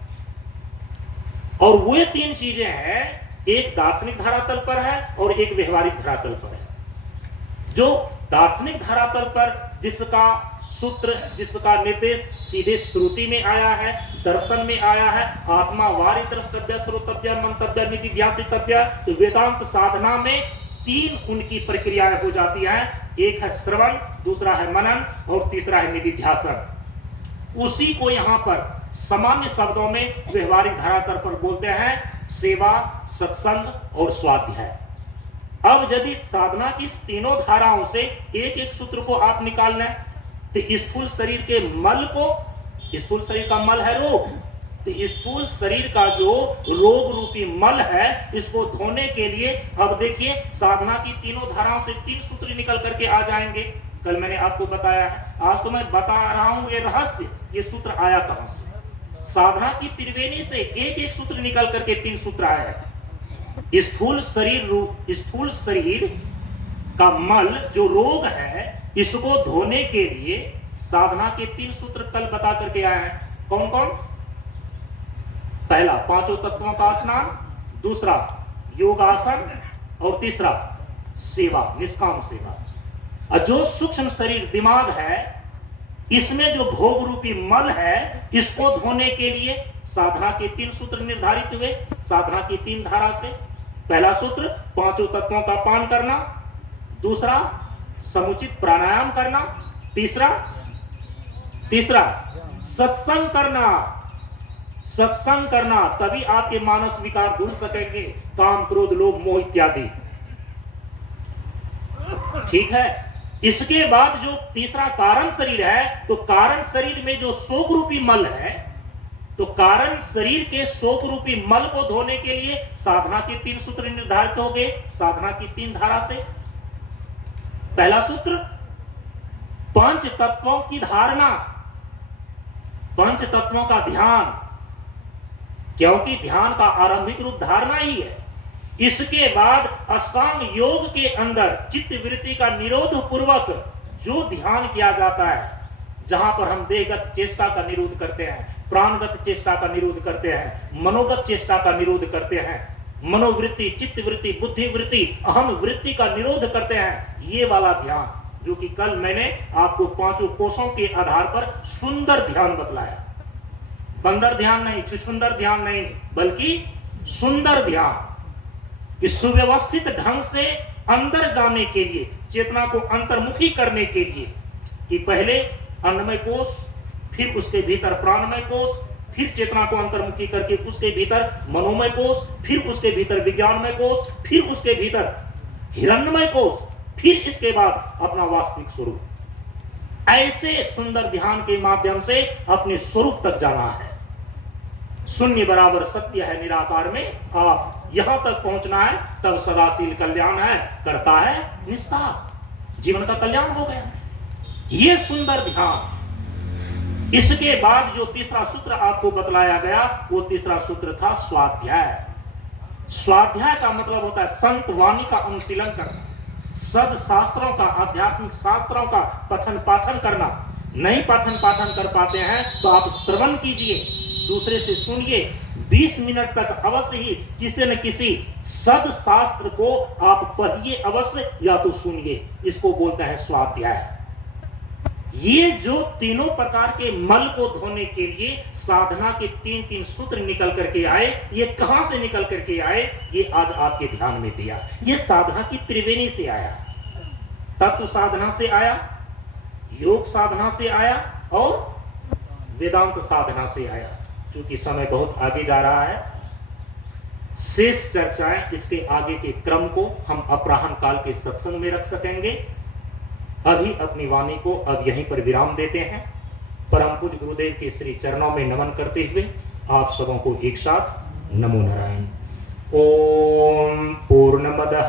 और वो 3 चीजें हैं, एक दार्शनिक धरातल पर है और एक व्यवहारिक धरातल पर है। जो दार्शनिक धरातल पर जिसका सूत्र, जिसका निर्देश सीधे श्रुति में आया है, दर्शन में आया है, आत्मा वारि द्रष्टव्य, श्रोतव्य, मंतव्य, निधिध्यासितव्य, तो वेदांत साधना में 3 उनकी प्रक्रियाएं हो जाती हैं। एक है श्रवण, दूसरा है मनन और तीसरा है निधिध्यासन। उसी को यहां पर सामान्य शब्दों में व्यवहारिक धरातल पर बोलते हैं सेवा, सत्संग और स्वाध्याय। अब यदि साधना की 3 धाराओं से एक एक सूत्र को आप निकाल लें, तो स्थूल शरीर के मल को, स्थूल शरीर का मल है रोग, तो स्थूल शरीर का जो रोग रूपी मल है, इसको धोने के लिए अब देखिए साधना की 3 धाराओं से 3 सूत्र निकल करके आ जाएंगे। कल मैंने आपको बताया है, आज तो मैं बता रहा हूं ये रहस्य, ये सूत्र आया कहां से। साधना की त्रिवेणी से एक एक सूत्र निकल करके 3 सूत्र आए हैं। स्थूल शरीर का मल जो रोग है, इसको धोने के लिए साधना के 3 सूत्र कल बता करके आए हैं। कौन कौन? पहला 5 तत्वों का स्नान, दूसरा योगासन और तीसरा सेवा, निष्काम सेवा। और जो सूक्ष्म शरीर दिमाग है, इसमें जो भोग रूपी मल है, इसको धोने के लिए साधना के 3 सूत्र निर्धारित हुए। साधना की 3 धारा से पहला सूत्र 5 तत्वों का पान करना, दूसरा समुचित प्राणायाम करना, तीसरा सत्संग करना। सत्संग करना, तभी आपके मानस विकार दूर सकेंगे, काम, क्रोध, लोभ, मोह इत्यादि। ठीक है। इसके बाद जो तीसरा कारण शरीर है, तो कारण शरीर में जो शोक रूपी मल है, तो कारण शरीर के शोक रूपी मल को धोने के लिए साधना के 3 सूत्र निर्धारित हो गए। साधना की 3 धारा से पहला सूत्र 5 तत्वों की धारणा, 5 तत्वों का ध्यान, क्योंकि ध्यान का आरंभिक रूप धारणा ही है। इसके बाद अष्टांग योग के अंदर चित्त वृत्ति का निरोध पूर्वक जो ध्यान किया जाता है, जहां पर हम देहगत चेष्टा का निरोध करते हैं, प्राणगत चेष्टा का निरोध करते हैं, मनोगत चेष्टा का निरोध करते हैं, मनोवृत्ति, चित्त वृत्ति, बुद्धि वृत्ति, अहम वृत्ति का निरोध करते हैं, ये वाला ध्यान, जो कि कल मैंने आपको 5 कोषों के आधार पर सुंदर ध्यान बतलाया। बंदर ध्यान नहीं, छुछुंदर ध्यान नहीं, बल्कि सुंदर ध्यान। कि सुव्यवस्थित ढंग से अंदर जाने के लिए, चेतना को अंतर्मुखी करने के लिए, कि पहले अन्नमय कोश, फिर उसके भीतर प्राणमय कोश, फिर चेतना को अंतर्मुखी करके उसके भीतर मनोमय कोश, फिर उसके भीतर विज्ञानमय कोश, फिर उसके भीतर हिरण्यमय कोश, फिर इसके बाद अपना वास्तविक स्वरूप। ऐसे सुंदर ध्यान के माध्यम से अपने स्वरूप तक जाना है। शून्य बराबर सत्य है निराकार में, आप यहां तक पहुंचना है, तब सदाशील कल्याण है, करता है निस्तार, जीवन का कल्याण हो गया। ये सुंदर ध्यान। इसके बाद जो तीसरा सूत्र आपको बतलाया गया, वो तीसरा सूत्र था स्वाध्याय। स्वाध्याय का मतलब होता है संत वाणी का अनुशीलन करना, सद शास्त्रों का, आध्यात्मिक शास्त्रों का पठन पाठन करना। नहीं पठन पाठन कर पाते हैं तो आप श्रवण कीजिए, दूसरे से सुनिए, 20 मिनट तक अवश्य ही किसी न किसी सद शास्त्र को आप पढ़िए अवश्य, या तो सुनिए। इसको बोलता है स्वाध्याय। ये जो तीनों प्रकार के मल को धोने के लिए साधना के 3-3 सूत्र निकल करके आए, ये कहां से निकल करके आए, ये आज आपके ध्यान में दिया। ये साधना की त्रिवेणी से आया, तत्व साधना से आया, योग साधना से आया और वेदांत साधना से आया। क्योंकि समय बहुत आगे जा रहा है, शेष चर्चाएं इसके आगे के क्रम को हम अपराह्न काल के सत्संग में रख सकेंगे। अभी अपनी वाणी को अब यहीं पर विराम देते हैं। परम पूज्य गुरुदेव के श्री चरणों में नमन करते हुए आप सबों को एक साथ नमो नारायण। ओम पूर्णमदः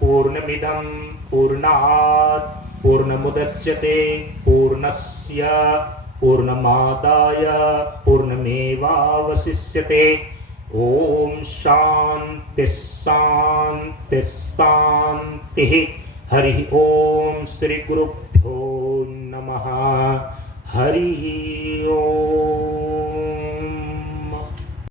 पूर्णमिदं पूर्णात् पूर्णमुदच्यते पूर्णस्य पूर्णमादाय पूर्णमेवावशिष्यते। ओम शांति शांति शांति। हरि ओम। श्री गुरुभ्यो नमः। हरि ओम।